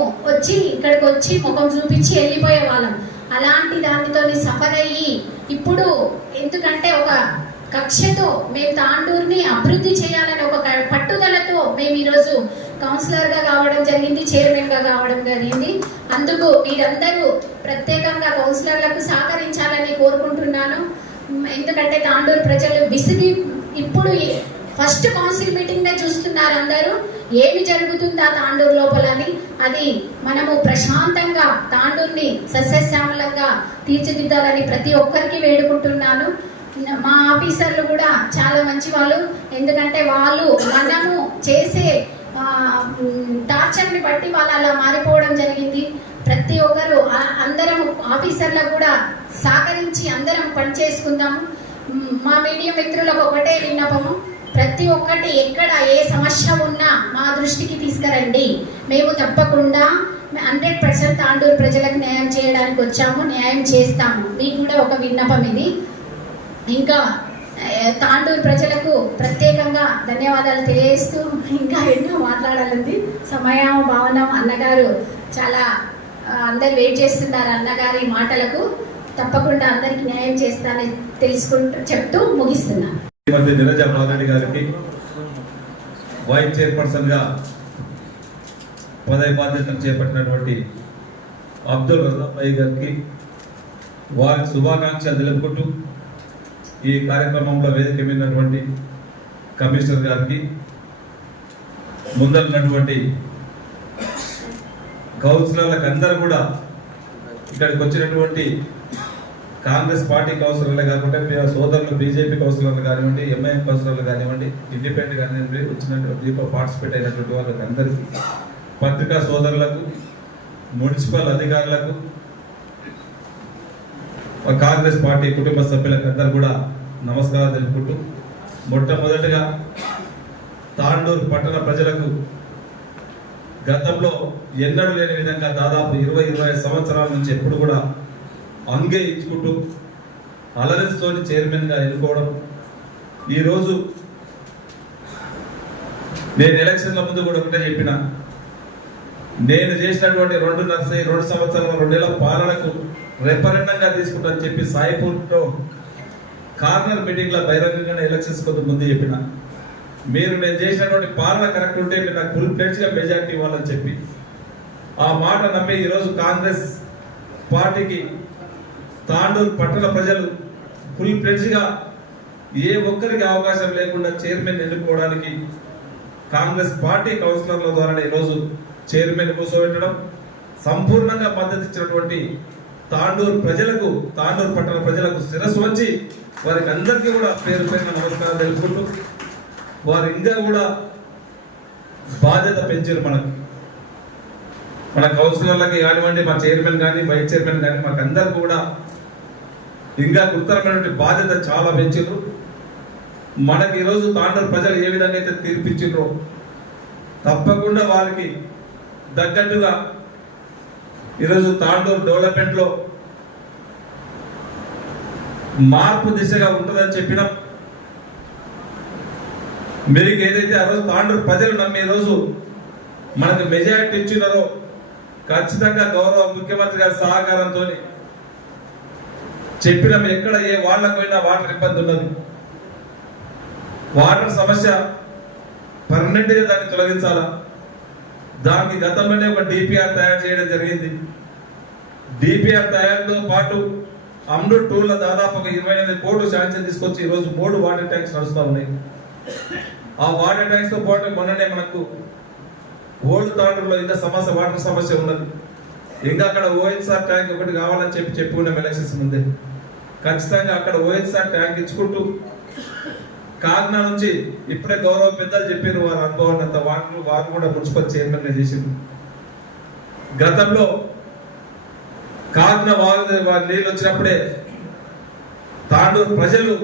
ఇక్కడికి వచ్చి ముఖం చూపించి వెళ్ళిపోయే వాళ్ళం. అలాంటి దానితో సఫర్ అయ్యి ఇప్పుడు ఎందుకంటే ఒక కక్షతో మేము తాండూరుని అభివృద్ధి చేయాలని ఒక పట్టుదలతో మేము ఈరోజు కౌన్సిలర్గా కావడం జరిగింది, చైర్మన్గా కావడం జరిగింది. అందుకు మీరందరూ ప్రత్యేకంగా కౌన్సిలర్లకు సహకరించాలని కోరుకుంటున్నాను. ఎందుకంటే తాండూరు ప్రజలు విసిగి ఇప్పుడు ఫస్ట్ కౌన్సిల్ మీటింగ్నే చూస్తున్నారు అందరూ ఏమి జరుగుతుందా తాండూరు లోపలని. అది మనము ప్రశాంతంగా తాండూరుని సస్యశ్యామలంగా తీర్చిదిద్దాలని ప్రతి ఒక్కరికి వేడుకుంటున్నాను. మా ఆఫీసర్లు కూడా చాలా మంచి వాళ్ళు. ఎందుకంటే వాళ్ళు మనము చేసే టార్చర్ని బట్టి వాళ్ళు అలా మారిపోవడం జరిగింది. ప్రతి ఒక్కరు అందరం ఆఫీసర్లకు కూడా సహకరించి అందరం పని చేసుకుందాము. మా మీడియా మిత్రులకు ఒకటే విన్నపము, ప్రతి ఒక్కటి ఎక్కడ ఏ సమస్య ఉన్నా మా దృష్టికి తీసుకురండి. మేము తప్పకుండా 100% తాండూరు ప్రజలకు న్యాయం చేయడానికి వచ్చాము, న్యాయం చేస్తాము. మీకు కూడా ఒక విన్నపం ఇది. ఇంకా తాండూరు ప్రజలకు ప్రత్యేకంగా ధన్యవాదాలు తెలియజేస్తూ ఇంకా ఎన్నో మాట్లాడాలండి. సమయం భావనం అన్నగారు చాలా అందరు వెయిట్ చేస్తున్నారు అన్నగారి మాటలకు. తప్పకుండా అందరికి న్యాయం చేస్తానని చెప్తూ ముగిస్తున్నాను. శ్రీమతి నీరజ బాలరెడ్డి గారికి వైస్ చైర్పర్సన్ గా పదవి బాధ్యతలు చేపట్టినటువంటి అబ్దుల్ రజాక్ గారికి వారికి శుభాకాంక్షలు తెలుపుకుంటూ ఈ కార్యక్రమంలో వేదిక మీదటువంటి కమిషనర్ గారికి, ముందన్నటువంటి కౌన్సిలర్లకు అందరూ కూడా, ఇక్కడికి వచ్చినటువంటి కాంగ్రెస్ పార్టీ కౌన్సిలర్లే కాకుండా సోదరులు బీజేపీ కౌన్సిలర్లు కానివ్వండి, ఎంఐఎం కౌన్సిలర్లు కానివ్వండి, ఇండిపెండెంట్ కానివ్వండి, వచ్చినటువంటి పార్టిసిపేట్ అయినటువంటి వాళ్ళకి అందరికీ, పత్రికా సోదరులకు, మున్సిపల్ అధికారులకు, కాంగ్రెస్ పార్టీ కుటుంబ సభ్యులకు అందరూ కూడా నమస్కారాలు తెలుపుకుంటూ, మొట్టమొదటిగా తాండూరు పట్టణ ప్రజలకు గతంలో ఎన్నడూ లేని విధంగా దాదాపు 20-25 సంవత్సరాల నుంచి ఎప్పుడు కూడా అంగే ఇచ్చుకుంటూ అలరెన్స్తోని చైర్మన్గా ఎన్నుకోవడం. ఈరోజు నేను ఎలక్షన్ల ముందు కూడా ఒకటే చెప్పిన, నేను చేసినటువంటి 2 సంవత్సరాల 2 నెలల పాలనకు రెఫరెండంగా తీసుకుంటానని చెప్పి సాయిపూర్లో కార్నర్ మీటింగ్లో బహిరంగంగా ఎలక్షన్స్ కొంత ముందు చెప్పిన, మీరు నేను చేసినటువంటి పాలన కరెక్ట్ ఉంటే మీరు నాకు ఫుల్ ప్లేట్స్గా మెజార్టీ ఇవ్వాలని చెప్పి ఆ మాట నమ్మి ఈరోజు కాంగ్రెస్ పార్టీకి తాండూరు పట్టణ ప్రజలు ఫుల్ ప్లేట్స్గా ఏ ఒక్కరికి అవకాశం లేకుండా చైర్మన్ ఎన్నుకోవడానికి కాంగ్రెస్ పార్టీ కౌన్సిలర్ల ద్వారానే ఈరోజు చైర్మన్ కూర్చోబెట్టడం, సంపూర్ణంగా మద్దతు ఇచ్చినటువంటి తాండూరు ప్రజలకు, తాండూరు పట్టణ ప్రజలకు శిరస్సు వంచి వారికి అందరికీ కూడా పేరు పేరున నమస్కారం తెలుపుకుంటూ, వారు ఇంకా కూడా బాధ్యత పెంచారు మన కౌన్సిలర్లకి కానివ్వండి, మా చైర్మన్ కానీ వైస్ చైర్మన్ కానీ మాకు అందరికి కూడా ఇంకా గురుతరమైనటువంటి బాధ్యత చాలా పెంచారు. మనకి ఈరోజు తాండూరు ప్రజలు ఏ విధంగా అయితే తీర్పిచ్చిండ్రో తప్పకుండా వారికి తగ్గట్టుగా ఈరోజు తాండూరు డెవలప్మెంట్లో మార్పు దిశగా ఉంటుందని చెప్పినాం. మీరు ఏదైతే ఆ రోజు తాండూరు ప్రజలు నమ్మి ఈరోజు మనకు మెజారిటీ ఇచ్చినారో ఖచ్చితంగా గౌరవ ముఖ్యమంత్రి గారి సహకారంతో చెప్పినాం. ఎక్కడ ఏ వార్డులకు పోయినా వాటర్ ఇబ్బంది ఉన్నది, వాటర్ సమస్య పర్మనెంట్గా దాన్ని తొలగించాలా, దానికి గతంలోనే ఒక డిపిఆర్ తయారు చేయడం జరిగింది. డిపిఆర్ తయారుతో పాటు అమృత్ 2లో దాదాపు ఒక 28 కోట్లు శాంక్షన్ తీసుకొచ్చి ఈరోజు 3 వాటర్ ట్యాంక్స్ నడుస్తూ ఉన్నాయి. ఆ వాటర్ ట్యాంక్స్ తో పాటు మొన్ననే మనకు ఓల్డ్ తాండూరులో ఇంకా వాటర్ సమస్య ఉన్నది. ఇంకా అక్కడ ఓఎన్ఆర్ ట్యాంక్ ఒకటి కావాలని చెప్పుకున్నాం ఎలక్షన్స్ ముందే. ఖచ్చితంగా అక్కడ ఓఎన్ఆర్ ట్యాంక్ ఇచ్చుకుంటూ కాగ్నా నుంచి ఇప్పుడే గౌరవ పెద్దలు చెప్పారు వారి అనుభవాన్ని వారు కూడా మున్సిపల్ చైర్మన్ గా చేసింది. గతంలో కాగ్నా వారి నీళ్ళు వచ్చినప్పుడే తాండూరు ప్రజలు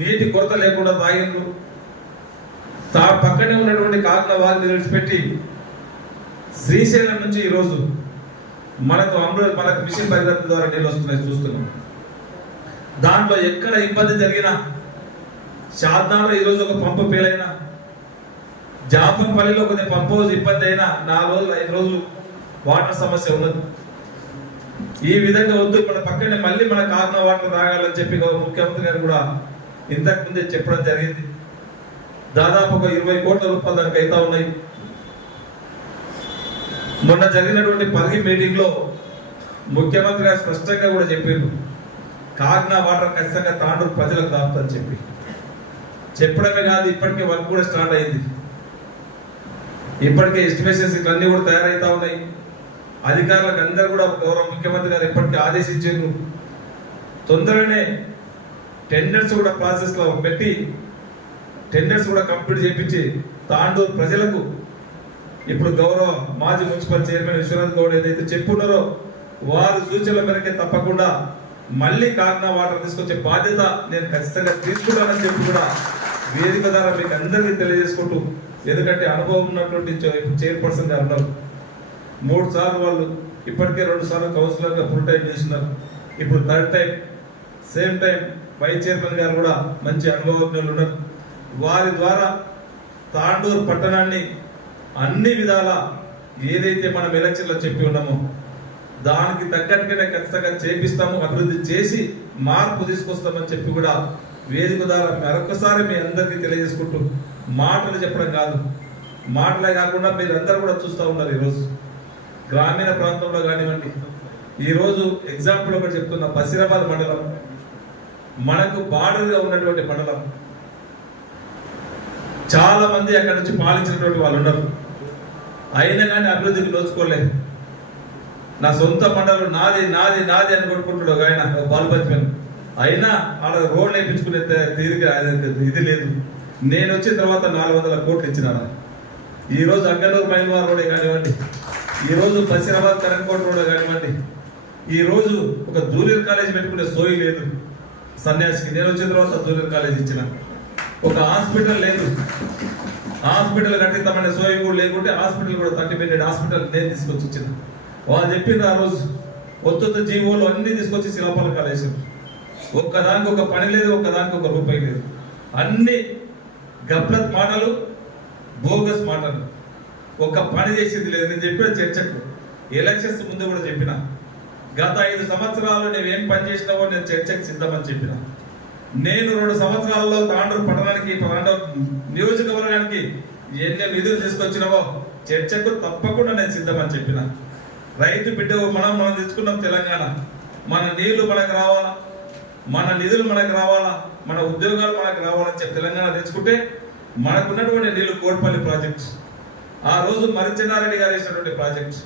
నీటి కొరత లేకుండా తాగిండ్రు. పక్కనే ఉన్నటువంటి కాగ్నా వారిని విడిచిపెట్టి శ్రీశైలం నుంచి ఈరోజు మనకు మిషన్ భగీరథ ద్వారా నీళ్ళు వస్తున్నాయి చూస్తున్నాం. దాంట్లో ఎక్కడ ఇబ్బంది జరిగినా, షాద్నాలో ఈరోజు ఒక పంపు ఫెయిల్, జాపంపల్లిలో కొంచెం పంపు హౌస్ ఇబ్బంది అయినా 4 రోజులు 5 రోజులు వాటర్ సమస్య ఉన్నది. ఈ విధంగా వద్దు, ఇక్కడ పక్కనే మళ్ళీ మన కాగ్నా వాటర్ తాగాలని చెప్పి ముఖ్యమంత్రి గారు కూడా ఇంతకు ముందే చెప్పడం జరిగింది. దాదాపు ఒక 20 కోట్ల రూపాయలు దానికి అయితే ఉన్నాయి. మొన్న జరిగినటువంటి పరిగి మీటింగ్ లో ముఖ్యమంత్రి గారు స్పష్టంగా కూడా చెప్పారు, కాగ్నా వాటర్ ఖచ్చితంగా తాండూరు ప్రజలకు దాపుతుందని చెప్పి చెప్పడమే కాదు, ఇప్పటికే వర్క్ కూడా స్టార్ట్ అయింది. ఇప్పటికే ఎస్టిమేషన్స్ ఇవన్నీ కూడా తయారైతా ఉన్నాయి. అధికారులకు అందరూ కూడా గౌరవ ముఖ్యమంత్రి గారు ఇప్పటికే ఆదేశించారు. తొందరగానే టెండర్స్ కూడా ప్రాసెస్ లో పెట్టి టెండర్స్ కూడా కంప్లీట్ చేయించి తాండూరు ప్రజలకు ఇప్పుడు గౌరవ మాజీ మున్సిపల్ చైర్మన్ విశ్వనాథ్ గౌడ్ ఏదైతే చెప్పున్నారో వారు సూచనల మేరకే తప్పకుండా మళ్ళీ కాగ్నా వాటర్ తీసుకొచ్చే బాధ్యత నేను ఖచ్చితంగా తీసుకుంటానని చెప్పి కూడా వేదిక ద్వారా మీకు అందరికీ తెలియజేసుకుంటూ, ఎందుకంటే అనుభవం ఉన్నటువంటి చైర్పర్సన్ గారు ఉన్నారు. 3 సార్లు వాళ్ళు ఇప్పటికే 2 సార్లు కౌన్సిలర్ గా ఫుల్ టైం చేస్తున్నారు. ఇప్పుడు 3rd time same time vice chairman గారు కూడా మంచి అనుభవజ్ఞులు ఉన్నారు. వారి ద్వారా తాండూరు పట్టణాన్ని అన్ని విధాల ఏదైతే మనం ఎలక్షన్లో చెప్పి ఉన్నామో దానికి తగ్గట్టుగానే ఖచ్చితంగా చేపిస్తాము, అభివృద్ధి చేసి మార్పు తీసుకొస్తామని చెప్పి కూడా వేదిక ద్వారా మరొకసారి మీ అందరికీ తెలియజేసుకుంటూ, మాటలు చెప్పడం కాదు, మాటలే కాకుండా మీరందరూ కూడా చూస్తూ ఉన్నారు. ఈరోజు గ్రామీణ ప్రాంతంలో కానివ్వండి, ఈరోజు ఎగ్జాంపుల్ ఒకటి చెప్తున్నా, బసిరాబాద్ మండలం మనకు బార్డర్గా ఉన్నటువంటి మండలం. చాలా మంది అక్కడ నుంచి పాలించినటువంటి వాళ్ళు ఉన్నారు, అయినా కానీ అభివృద్ధికి నోచుకోలేదు. నా సొంత మండలం నాది నాది నాది అని కొట్టుకుంటాడు ఆయన బాలపతిమన్, అయినా ఆడ రోడ్లు వేయించుకునే తీరిక ఇది లేదు. నేను వచ్చిన తర్వాత 400 కోట్లు ఇచ్చినారా. ఈ రోజు అగ్గనూరు మైన్వార్ రోడే కానివ్వండి, ఈ రోజు బసిరాబాద్ కరంకోట రోడ్ కానివ్వండి, ఈ రోజు ఒక జూనియర్ కాలేజ్ పెట్టుకునే సోయి లేదు సన్యాసికి. నేను వచ్చిన తర్వాత జూనియర్ కాలేజ్ ఇచ్చిన. ఒక హాస్పిటల్ లేదు, హాస్పిటల్ కట్టిద్దామనే సోయి కూడా లేకుంటే హాస్పిటల్ కూడా 30 బెడెడ్ హాస్పిటల్ నేను తీసుకొచ్చి ఇచ్చిన. వాళ్ళు చెప్పింది ఆ రోజు ఒత్తొత్త జీవోలు అన్ని తీసుకొచ్చి శిలాఫలకాలు వేసారు. ఒక్కదానికి ఒక పని లేదు, ఒక్కదానికి ఒక రూపాయి లేదు. అన్ని గఫ్లత్ మాటలు, బోగస్ మాటలు, ఒక పని చేసింది లేదు. నేను చెప్పిన చర్చకు ఎలక్షన్స్ ముందు కూడా చెప్పిన, గత 5 సంవత్సరాలు నువ్వేం పని చేసినావో నేను చర్చకు సిద్ధమని చెప్పిన. నేను 2 సంవత్సరాల్లో తాండూరు పట్టణానికి నియోజకవర్గానికి ఎన్ని నిధులు తీసుకొచ్చినావో చర్చకు తప్పకుండా నేను సిద్ధమని చెప్పిన. రైతు బిడ్డ మనం తెచ్చుకున్నాం తెలంగాణ, మన నీళ్లు మనకు రావాలా, మన నిధులు మనకు రావాలా, మన ఉద్యోగాలు మనకు రావాలని చెప్పి తెలంగాణ తెచ్చుకుంటే మనకున్నటువంటి నీళ్లు కోట్పల్లి ప్రాజెక్ట్, ఆ రోజు మరిచెన్నారెడ్డి గారు వేసినటువంటి ప్రాజెక్ట్,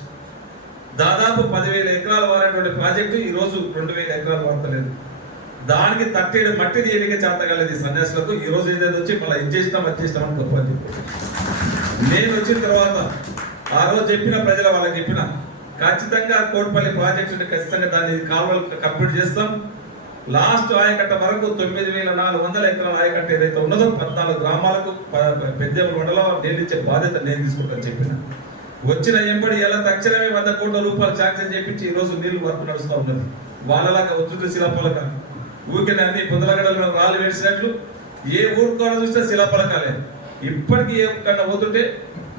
దాదాపు 10,000 ఎకరాలు వారేటువంటి ప్రాజెక్టు ఈ రోజు 2,000 ఎకరాలు వాడతలేదు. దానికి తట్టేడు మట్టి తీయడానికి చేతగలేదు ఈ సన్యాసులకు. ఈ రోజు ఏదైతే వచ్చి మళ్ళీ ఇది చేసినామని గొప్ప. నేను వచ్చిన తర్వాత ఆ రోజు చెప్పిన ప్రజల వాళ్ళకి చెప్పిన, ఖచ్చితంగా కోట్పల్లి ప్రాజెక్టు ఖచ్చితంగా దాన్ని కాలువలు కంప్లీట్ చేస్తాం. లాస్ట్ ఆయకట్ట వరకు 9,400 ఎకరాల ఆయకట్ట ఏదైతే ఉన్నదో 14 గ్రామాలకు పెద్ద మండలం నీళ్ళు ఇచ్చే బాధ్యత నేను తీసుకుంటాను చెప్పిన. వచ్చిన ఎంబడి ఎలా తక్షణమే 100 కోట్ల రూపాయలు శాంక్షన్ చేపించి ఈ రోజు నీళ్లు వర్క్ నడుస్తూ ఉన్నది. వాళ్ళలాగా ఒత్తుడు శిలాపలక ఊరికే అన్ని పొందలగడలు రాళ్ళు వేసినట్లు ఏ ఊరుకోన చూస్తే శిలాపలకాలే. ఇప్పటికీ ఏ కన్నా పోతుంటే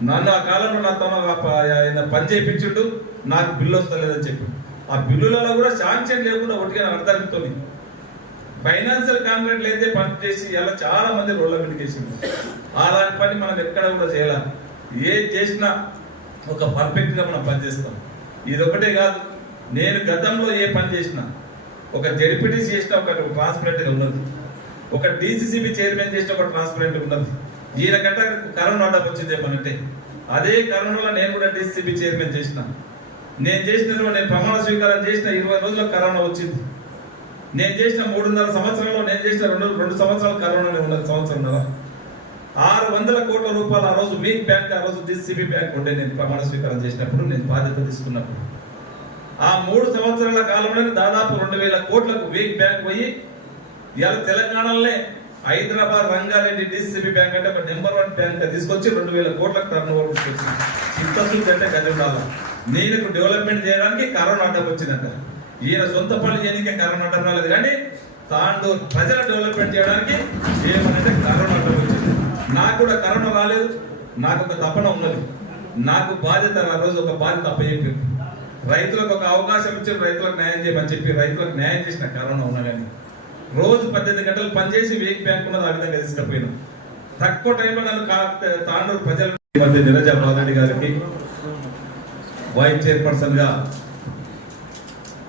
నన్ను ఆ కాలంలో నాతో ఆయన పని చేయించుండు, నాకు బిల్లు వస్తలేదని చెప్పి ఆ బిల్లులలో కూడా శాంక్షన్ లేకుండా ఒకటిగా అర్థమవుతుంది. ఫైనాన్షియల్ కాంట్రాక్ట్లు అయితే పని చేసి ఇలా చాలా మంది రోడ్ల మీదకి వేసింది. అలాంటి పని మనం ఎక్కడ కూడా చేయాలి. ఏ చేసినా ఒక పర్ఫెక్ట్గా మనం పనిచేస్తాం. ఇది ఒకటే కాదు, నేను గతంలో ఏ పని చేసినా ఒక జెడ్పీటీసీ చేసిన ఒక ట్రాన్స్పరెంట్గా ఉన్నది, ఒక డీసీసీబీ చైర్మన్ చేసిన ఒక ట్రాన్స్పరెంట్గా ఉన్నది. ఈయన గంట కరోనా అడ్డం వచ్చింది ఏమనంటే అదే కరోనాలో నేను కూడా డీసీసీబీ చైర్మన్ చేసిన. నేను ప్రమాణ స్వీకారం చేసిన 20 రోజుల్లో కరోనా వచ్చింది. నేను చేసిన 3.5 సంవత్సరంలో నేను చేసిన 2 సంవత్సరాలు కరోనానే ఉన్నది. సంవత్సరం 600 కోట్ల రూపాయలు ఆ రోజు వీక్ బ్యాంక్, ఆ రోజు డీసీబీ బ్యాంక్ ఉండే. నేను ప్రమాణ స్వీకారం చేసినప్పుడు, నేను బాధ్యత తీసుకున్నప్పుడు ఆ 3 సంవత్సరాల కాలంలోనే దాదాపు 2000 కోట్లకు వీక్ బ్యాంక్ పోయి ఇవాళ తెలంగాణలోనే హైదరాబాద్ రంగారెడ్డి డీసీబీ బ్యాంక్ అంటే ఒక నెంబర్ 1 బ్యాంక్ తీసుకొచ్చి 2000 కోట్లకు టర్న్ ఓవర్ తీసుకొచ్చి చిత్తశుద్ధి అంటే గది ఉండాలి. నేను డెవలప్మెంట్ చేయడానికి కరోనా అడ్డం వచ్చిందంట. ఈయన సొంత పనులు చేయడానికి కరోనా అడ్డం రాలేదు, కానీ తాండూరు ప్రజల డెవలప్మెంట్ చేయడానికి ఏమనంటే కరోనా అడ్డం వచ్చింది. నాకు కూడా కరోనా రాలేదు, నాకు ఒక తపన ఉన్నది. నాకు బాధ్యత, ఆ రోజు ఒక బాధ్యత అప్పచెప్పింది. రైతులకు ఒక అవకాశం ఇచ్చి రైతులకు న్యాయం చేయమని చెప్పి రైతులకు న్యాయం చేసిన కరోనా ఉన్నా కానీ రోజు 18 గంటలు పనిచేసి వీక్ బ్యాంక్ ఉన్నది ఆ విధంగా తీసుకుపోయినాం. తక్కువ టైంలో నన్ను తాండూరు ప్రజల మధ్య నీరజ బాలరెడ్డి గారికి వైస్ చైర్పర్సన్ గా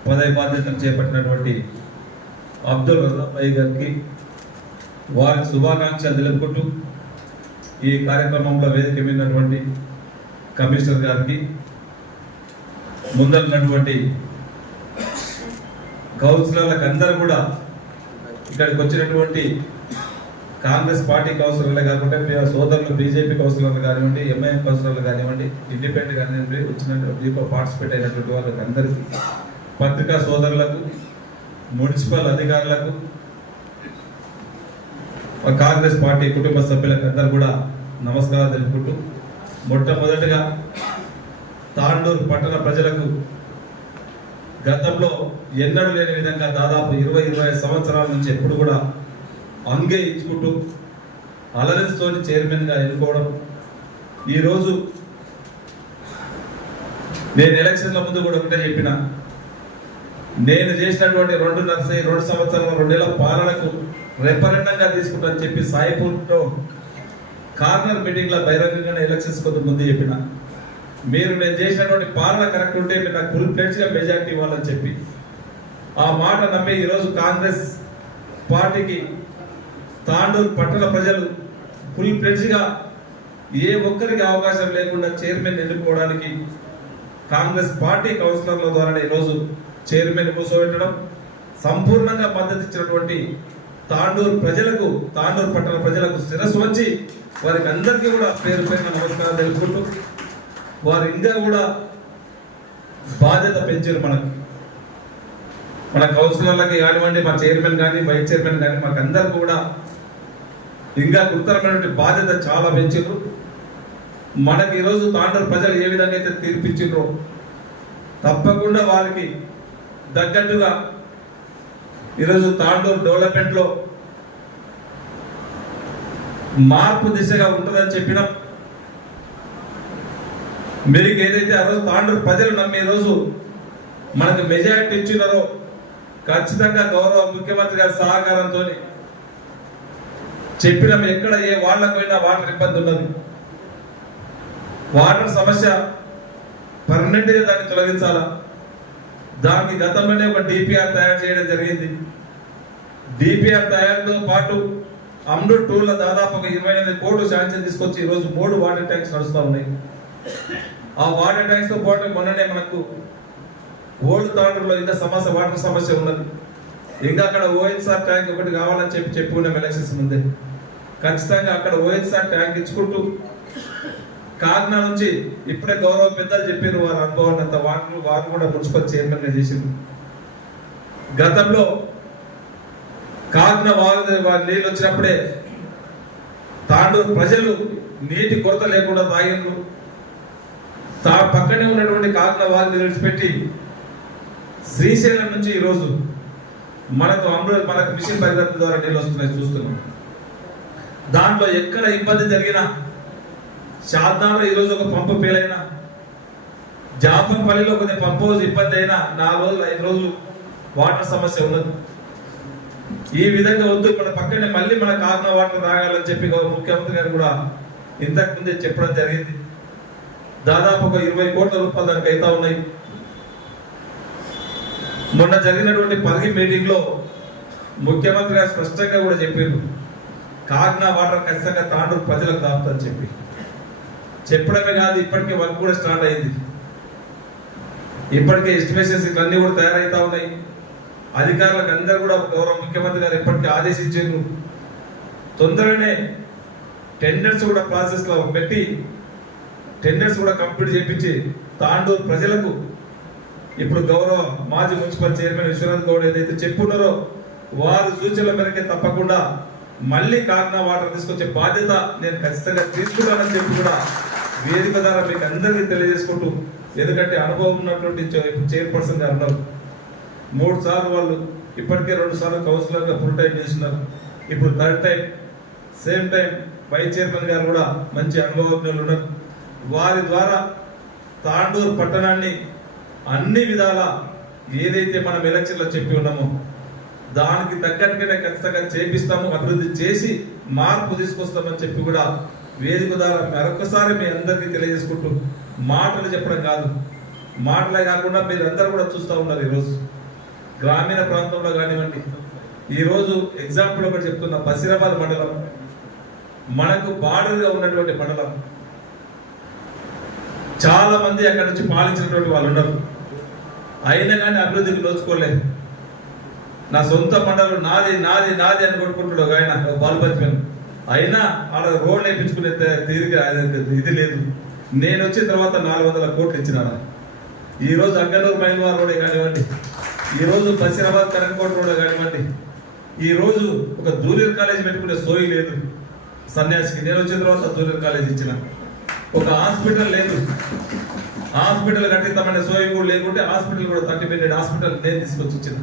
పదవి బాధ్యతలు చేపట్టినటువంటి అబ్దుల్ రజాక్ గారికి వారికి శుభాకాంక్షలు తెలుపుకుంటూ ఈ కార్యక్రమంలో వేదిక మీదటువంటి కమిషనర్ గారికి, ముందున్నటువంటి కౌన్సిలర్లకు అందరూ కూడా, ఇక్కడికి వచ్చినటువంటి కాంగ్రెస్ పార్టీ కౌన్సిలర్లే కాకుండా సోదరులు బీజేపీ కౌన్సిలర్లు కానివ్వండి, ఎంఐఎం కౌన్సిలర్లు కానివ్వండి, ఇండిపెండెంట్ కానివ్వండి, వచ్చినటువంటి పార్టిసిపేట్ అయినటువంటి వాళ్ళకి అందరికీ, పత్రికా సోదరులకు, మున్సిపల్ అధికారులకు, కాంగ్రెస్ పార్టీ కుటుంబ సభ్యులకు అందరూ కూడా నమస్కారాలు తెలుపుకుంటూ, మొట్టమొదటిగా తాండూరు పట్టణ ప్రజలకు గతంలో ఎన్నడూ లేని విధంగా దాదాపు 20-25 సంవత్సరాల నుంచి ఎప్పుడు కూడా అంగే ఇచ్చుకుంటూ అలరెన్స్తోని చైర్మన్గా ఎన్నుకోవడం. ఈరోజు నేను ఎలక్షన్ల ముందు కూడా ఒకటే చెప్పిన, నేను చేసినటువంటి 2 సంవత్సరాల 2 నెలల పాలనకు రెఫరెండంగా తీసుకుంటానని చెప్పి సాయిపూర్లో కార్నర్ మీటింగ్లో బహిరంగంగానే ఎలక్షన్స్ కొంత ముందు చెప్పిన, మీరు నేను చేసినటువంటి పాలన కరెక్ట్ ఉంటే మీరు నాకు ఫుల్ ప్లేట్స్గా మెజార్టీ ఇవ్వాలని చెప్పి ఆ మాట నమ్మి ఈరోజు కాంగ్రెస్ పార్టీకి తాండూరు పట్టణ ప్రజలు ఫుల్ ప్లేట్స్గా ఏ ఒక్కరికి అవకాశం లేకుండా చైర్మన్ ఎన్నుకోవడానికి కాంగ్రెస్ పార్టీ కౌన్సిలర్ల ద్వారా ఈరోజు చైర్మన్ కూర్చోబెట్టడం, సంపూర్ణంగా మద్దతు ఇచ్చినటువంటి తాండూరు ప్రజలకు, తాండూరు పట్టణ ప్రజలకు శిరస్సు వచ్చి వారికి అందరికీ కూడా పేరు పేరున నమస్కారం తెలుపుకుంటూ, వారు ఇంకా కూడా బాధ్యత పెంచారు. మన కౌన్సిలర్లకి కానివ్వండి, మా చైర్మన్ కానీ వైస్ చైర్మన్ కానీ మాకు అందరికి కూడా ఇంకా గురుతరమైనటువంటి బాధ్యత చాలా పెంచారు. మనకి ఈరోజు తాండూరు ప్రజలు ఏ విధంగా అయితే తీర్పిచ్చిండ్రో తప్పకుండా వారికి తగ్గట్టుగా ఈరోజు తాండూరు డెవలప్మెంట్ లో మార్పు దిశగా ఉంటుందని చెప్పినాం. మీకు ఏదైతే ఆ రోజు తాండూరు ప్రజలు నమ్మి ఈరోజు మనకు మెజారిటీ ఇచ్చినారో ఖచ్చితంగా గౌరవ ముఖ్యమంత్రి గారి సహకారంతో చెప్పినాం. ఎక్కడ ఏ వాళ్ళకైనా వాటర్ ఇబ్బంది ఉన్నది, వాటర్ సమస్య పర్మనెంట్ గా దాన్ని తొలగించాలా, దానికి గతంలోనే ఒక డిపిఆర్ తయారు చేయడం జరిగింది. డిపిఆర్ తయారుతో పాటు అమ్రూట్ 2లో దాదాపు ఒక 28 కోట్లు శాంక్షన్ తీసుకొచ్చి ఈరోజు 3 వాటర్ ట్యాంక్స్ నడుస్తూ ఉన్నాయి. ఆ వాటర్ ట్యాంక్స్ తో పాటు మొన్ననే మనకు ఓల్డ్ తాండూరులో ఇంకా సమస్య, వాటర్ సమస్య ఉన్నది. ఇంకా అక్కడ ఓఎన్ఆర్ ట్యాంక్ ఒకటి కావాలని చెప్పుకున్నాం ఎలక్షన్స్ ముందే. ఖచ్చితంగా అక్కడ ఓఎన్ఆర్ ట్యాంక్ ఇచ్చుకుంటూ కాకినాడ నుంచి ఇప్పుడే గౌరవ పెద్దలు చెప్పారు వారి అనుభవాన్ని అంత వారు కూడా మున్సిపల్ చైర్మన్ గా చేసింది. గతంలో కాకినాడ వారి నీళ్ళు వచ్చినప్పుడే తాండూరు ప్రజలు నీటి కొరత లేకుండా తాగిండ్రు. పక్కనే ఉన్నటువంటి కాకినాడ వారిని విడిచిపెట్టి శ్రీశైలం నుంచి ఈరోజు మనకు మిషన్ పరివర్తన ద్వారా నీళ్ళు వస్తున్నాయి చూస్తున్నాం. దాంట్లో ఎక్కడ ఇబ్బంది జరిగినా, శారదాలో ఈరోజు ఒక పంపు పేలైనా, జాపంపల్లిలో కొద్దిగా పంప్ హౌస్ ఇబ్బంది అయినా 4 రోజులు 5 రోజులు వాటర్ సమస్య ఉన్నది. ఈ విధంగా వద్దు, మన పక్కనే మళ్ళీ మన కాకినాడ వాటర్ తాగాలని చెప్పి ముఖ్యమంత్రి గారు కూడా ఇంతకు ముందే చెప్పడం జరిగింది. దాదాపు ఒక 20 కోట్ల రూపాయలు దానికి అవుతా ఉన్నాయి. మొన్న జరిగినటువంటి పరిగి మీటింగ్ లో ముఖ్యమంత్రి గారు స్పష్టంగా కూడా చెప్పారు, కాగ్నా వాటర్ ఖచ్చితంగా తాండూరు ప్రజలకు దాపుతుందని చెప్పి చెప్పడమే కాదు, ఇప్పటికే వర్క్ కూడా స్టార్ట్ అయింది. ఇప్పటికే ఎస్టిమేషన్స్ ఇట్లన్నీ కూడా తయారైతా ఉన్నాయి. అధికారులకు అందరూ కూడా గౌరవ ముఖ్యమంత్రి గారు ఇప్పటికే ఆదేశించారు. తొందరగానే టెండర్స్ కూడా ప్రాసెస్ లో పెట్టి టెండర్స్ కూడా కంప్లీట్ చేయించి తాండూరు ప్రజలకు ఇప్పుడు గౌరవ మాజీ మున్సిపల్ చైర్మన్ విశ్వనాథ్ గౌడ్ ఏదైతే చెప్పున్నారో వారు సూచనల మేరకే తప్పకుండా మళ్ళీ కాగ్నా వాటర్ తీసుకొచ్చే బాధ్యత నేను ఖచ్చితంగా తీసుకుంటానని చెప్పి కూడా వేదిక ద్వారా మీకు అందరికీ తెలియజేసుకుంటూ, ఎందుకంటే అనుభవం ఉన్నటువంటి చైర్పర్సన్ గారు ఉన్నారు. 3 సార్లు వాళ్ళు ఇప్పటికే 2 సార్లు కౌన్సిలర్గా ఫుల్ టైం చేస్తున్నారు. ఇప్పుడు 3rd time same time vice chairman గారు కూడా మంచి అనుభవజ్ఞులు ఉన్నారు. వారి ద్వారా తాండూరు పట్టణాన్ని అన్ని విధాల ఏదైతే మనం ఎలక్షన్లో చెప్పి ఉన్నామో దానికి తగ్గట్టుగానే ఖచ్చితంగా చేపిస్తాము, అభివృద్ధి చేసి మార్పు తీసుకొస్తామని చెప్పి కూడా వేదిక ద్వారా మరొకసారి మీ అందరికీ తెలియజేసుకుంటూ, మాటలు చెప్పడం కాదు, మాటలే కాకుండా మీరు అందరూ కూడా చూస్తూ ఉన్నారు. ఈరోజు గ్రామీణ ప్రాంతంలో కానివ్వండి, ఈరోజు ఎగ్జాంపుల్ ఒకటి చెప్తున్నా, బసిరాబాద్ మండలం మనకు బార్డర్గా ఉన్నటువంటి మండలం. చాలా మంది అక్కడ నుంచి పాలించినటువంటి వాళ్ళు ఉన్నారు, అయినా కానీ అభివృద్ధికి నోచుకోలేదు. నా సొంత మండలం నాది నాది నాది అని కొట్టుకుంటాడు ఆయన బాలపత్రి, అయినా ఆడ రోడ్లు వేయించుకునే తీరిక ఇది లేదు. నేను వచ్చిన తర్వాత 400 కోట్లు ఇచ్చిన. ఈరోజు అగ్గనూరు మైన్వార్ రోడే కానివ్వండి, ఈరోజు బసిరాబాద్ కరంకోట రోడ్ కానివ్వండి, ఈరోజు ఒక జూనియర్ కాలేజ్ పెట్టుకునే సోయి లేదు సన్యాసికి. నేను వచ్చిన తర్వాత జూనియర్ కాలేజ్ ఇచ్చిన. ఒక హాస్పిటల్ లేదు, హాస్పిటల్ కట్టిద్దామనే సోయి కూడా లేకుంటే హాస్పిటల్ కూడా 30 బెడ్ హాస్పిటల్ నేను తీసుకొచ్చి ఇచ్చిన.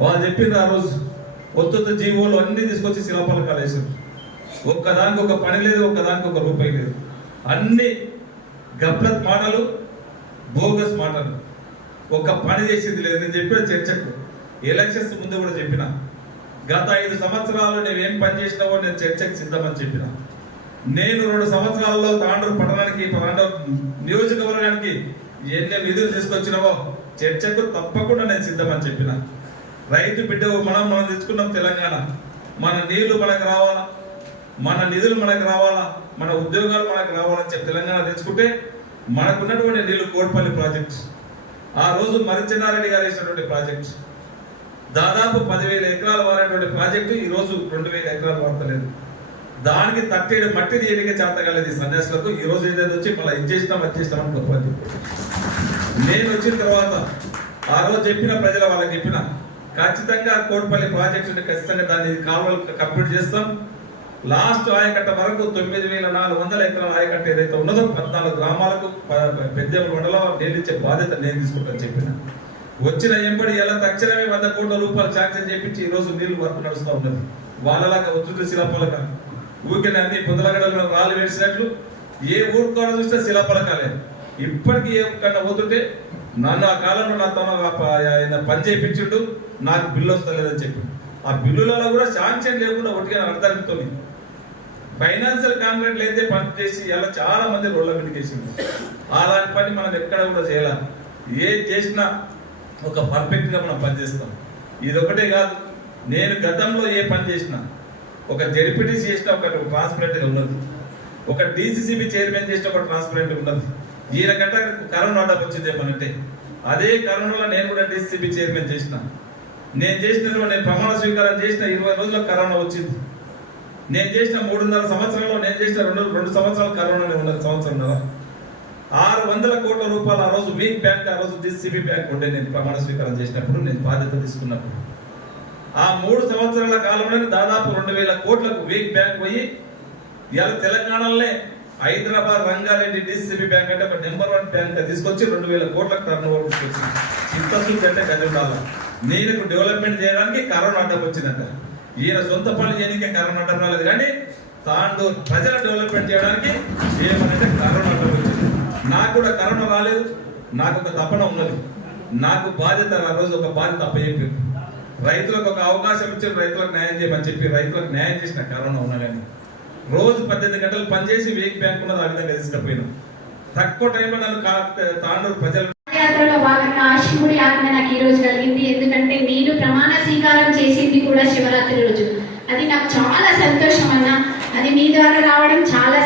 వాళ్ళు చెప్పింది ఆ రోజు ఒత్తొత్త జీవోలు అన్ని తీసుకొచ్చి శిలాపాల కాలేజ్. ఒక్కదానికి ఒక పని లేదు, ఒక్కదానికి ఒక రూపాయి లేదు. అన్ని గఫ్లత్ మాటలు, బోగస్ మాటలు, ఒక పని చేసింది లేదు. నేను చెప్పిన చర్చకు ఎలక్షన్స్ ముందు కూడా చెప్పిన, గత 5 సంవత్సరాలు నువ్వేం పని చేసినావో నేను చర్చకు సిద్ధమని చెప్పిన. నేను 2 సంవత్సరాల్లో తాండూరు పట్టణానికి, నియోజకవర్గానికి ఎన్ని నిధులు తీసుకొచ్చినావో చర్చకు తప్పకుండా నేను సిద్ధమని చెప్పిన. రైతు బిడ్డ మనం తెచ్చుకున్నాం తెలంగాణ, మన నీళ్లు మనకు రావాలా, మన నిధులు మనకు రావాలా, మన ఉద్యోగాలు మనకు రావాలని చెప్పి తెలంగాణ తెచ్చుకుంటే మనకున్నటువంటి నీళ్లు కోట్పల్లి ప్రాజెక్ట్, ఆ రోజు మరిచెన్నారెడ్డి గారు వేసినటువంటి ప్రాజెక్ట్, దాదాపు 10,000 ఎకరాలు వారేటువంటి ప్రాజెక్టు ఈ రోజు 2,000 ఎకరాలు వాడతలేదు. దానికి 37 మట్టి తీయడానికి చేత కాలేదు ఈ సన్యాసులకు. ఈ రోజు ఏదైతే వచ్చి మళ్ళీ ఇది చేసినాం అది చేసినాం అని గొప్ప. నేను వచ్చిన తర్వాత ఆ రోజు చెప్పిన ప్రజల వాళ్ళకి చెప్పిన, ఖచ్చితంగా కోట్పల్లి ప్రాజెక్టు ఖచ్చితంగా దాన్ని కాలువలు కంప్లీట్ చేస్తాం. లాస్ట్ ఆయకట్ట వరకు 9,400 ఎకరాల ఆయకట్ట ఏదైతే ఉన్నదో 14 గ్రామాలకు పెద్ద మండలం నీళ్ళు ఇచ్చే బాధ్యత నేను తీసుకుంటాను చెప్పిన. వచ్చిన ఎంబడి ఎలా తక్షణమే 100 కోట్ల రూపాయలు శాంక్షన్ చేపించి ఈ రోజు నీళ్లు వర్క్ నడుస్తూ ఉన్నది. వాళ్ళలాగా ఒత్తుడి శిలాపలక ఊరికే అన్ని పొందలగడలో రాళ్ళు వేసినట్లు ఏ ఊరు కూడా చూస్తే శిలాపలకాలే. ఇప్పటికీ ఏ కన్నా పోతుంటే నన్ను ఆ కాలంలో నాతో ఆయన పని చేయించుండు, నాకు బిల్లు వస్తలేదని చెప్పి ఆ బిల్లులలో కూడా శాంక్షన్ లేకుండా ఒకటిగా అర్థంతో ఫైనాన్షియల్ కాంట్రాక్ట్ అయితే పని చేసి ఇలా చాలా మంది రోడ్ల మీదకేసింది. అలాంటి పని మనం ఎక్కడ కూడా చేయాలి. ఏ చేసినా ఒక పర్ఫెక్ట్ గా మనం పనిచేస్తాం. ఇది ఒకటే కాదు, నేను గతంలో ఏ పని చేసినా ఒక జెడ్పీటీసీ చేసిన ఒక ట్రాన్స్పరెంట్ గా ఉన్నది, ఒక డిసిసిబి చైర్మన్ చేసిన ఒక ట్రాన్స్పరెంట్ ఉన్నది. ఈయన గంట కరోనా అడ్డం వచ్చింది ఏమనంటే అదే కరోనాలో నేను కూడా డిసిసిబి చైర్మన్ చేసిన. నేను ప్రమాణ స్వీకారం చేసిన 20 రోజుల్లో కరోనా వచ్చింది. నేను చేసిన 3.5 సంవత్సరాల్లో నేను చేసిన 2 సంవత్సరాలు కరోనానే ఉన్నది. సంవత్సరం 600 కోట్ల రూపాయలు ఆ రోజు వీక్ బ్యాంక్, ఆ రోజు డిసిసిబి బ్యాంక్ ఉండే నేను ప్రమాణ స్వీకారం చేసినప్పుడు, నేను బాధ్యత తీసుకున్నప్పుడు. ఆ 3 సంవత్సరాల కాలంలోనే దాదాపు 2,000 కోట్లకు వీక్ బ్యాంక్ పోయి ఇవాళ తెలంగాణలోనే హైదరాబాద్ రంగారెడ్డి డిసిసిబి బ్యాంక్ అంటే ఒక నెంబర్ 1 బ్యాంక్ తీసుకొచ్చి 2,000 కోట్లకు టర్న్ ఓవర్ తీసుకొచ్చింది. చిత్తశుద్ధి అంటే గది ఉండాలి. నేను డెవలప్మెంట్ చేయడానికి కరోనా అడ్డం వచ్చిందంట. ఈయన సొంత పనులు చేయడానికి కరోనా అడ్డం రాలేదు, కానీ తాండూరు ప్రజల డెవలప్మెంట్ చేయడానికి ఏమనంటే కరోనా అడ్డం వచ్చింది. నాకు కూడా కరోనా రాలేదు, నాకు ఒక తపన ఉన్నది. నాకు బాధ్యత ఆ రోజు ఒక బాధ్యత అప్పచెప్పారు. రైతులకు ఒక అవకాశం ఇచ్చారు, రైతులకు న్యాయం చేయమని చెప్పి రైతులకు న్యాయం చేసిన కరోనా ఉన్నా కానీ రోజు 18 గంటలు పనిచేసి వీక్ బ్యాంక్ ఉన్నది ఆ విధంగా తీసుకుపోయినాం. తక్కువ టైంలో నన్ను తాండూరు ప్రజలు యాత్రలో భాగంగా శివుడి ఆజ్ఞ నాకు ఈ రోజు కలిగింది. ఎందుకంటే నేను ప్రమాణ స్వీకారం చేసింది కూడా శివరాత్రి రోజు. అది నాకు చాలా సంతోషం అన్న. అది మీ ద్వారా రావడం చాలా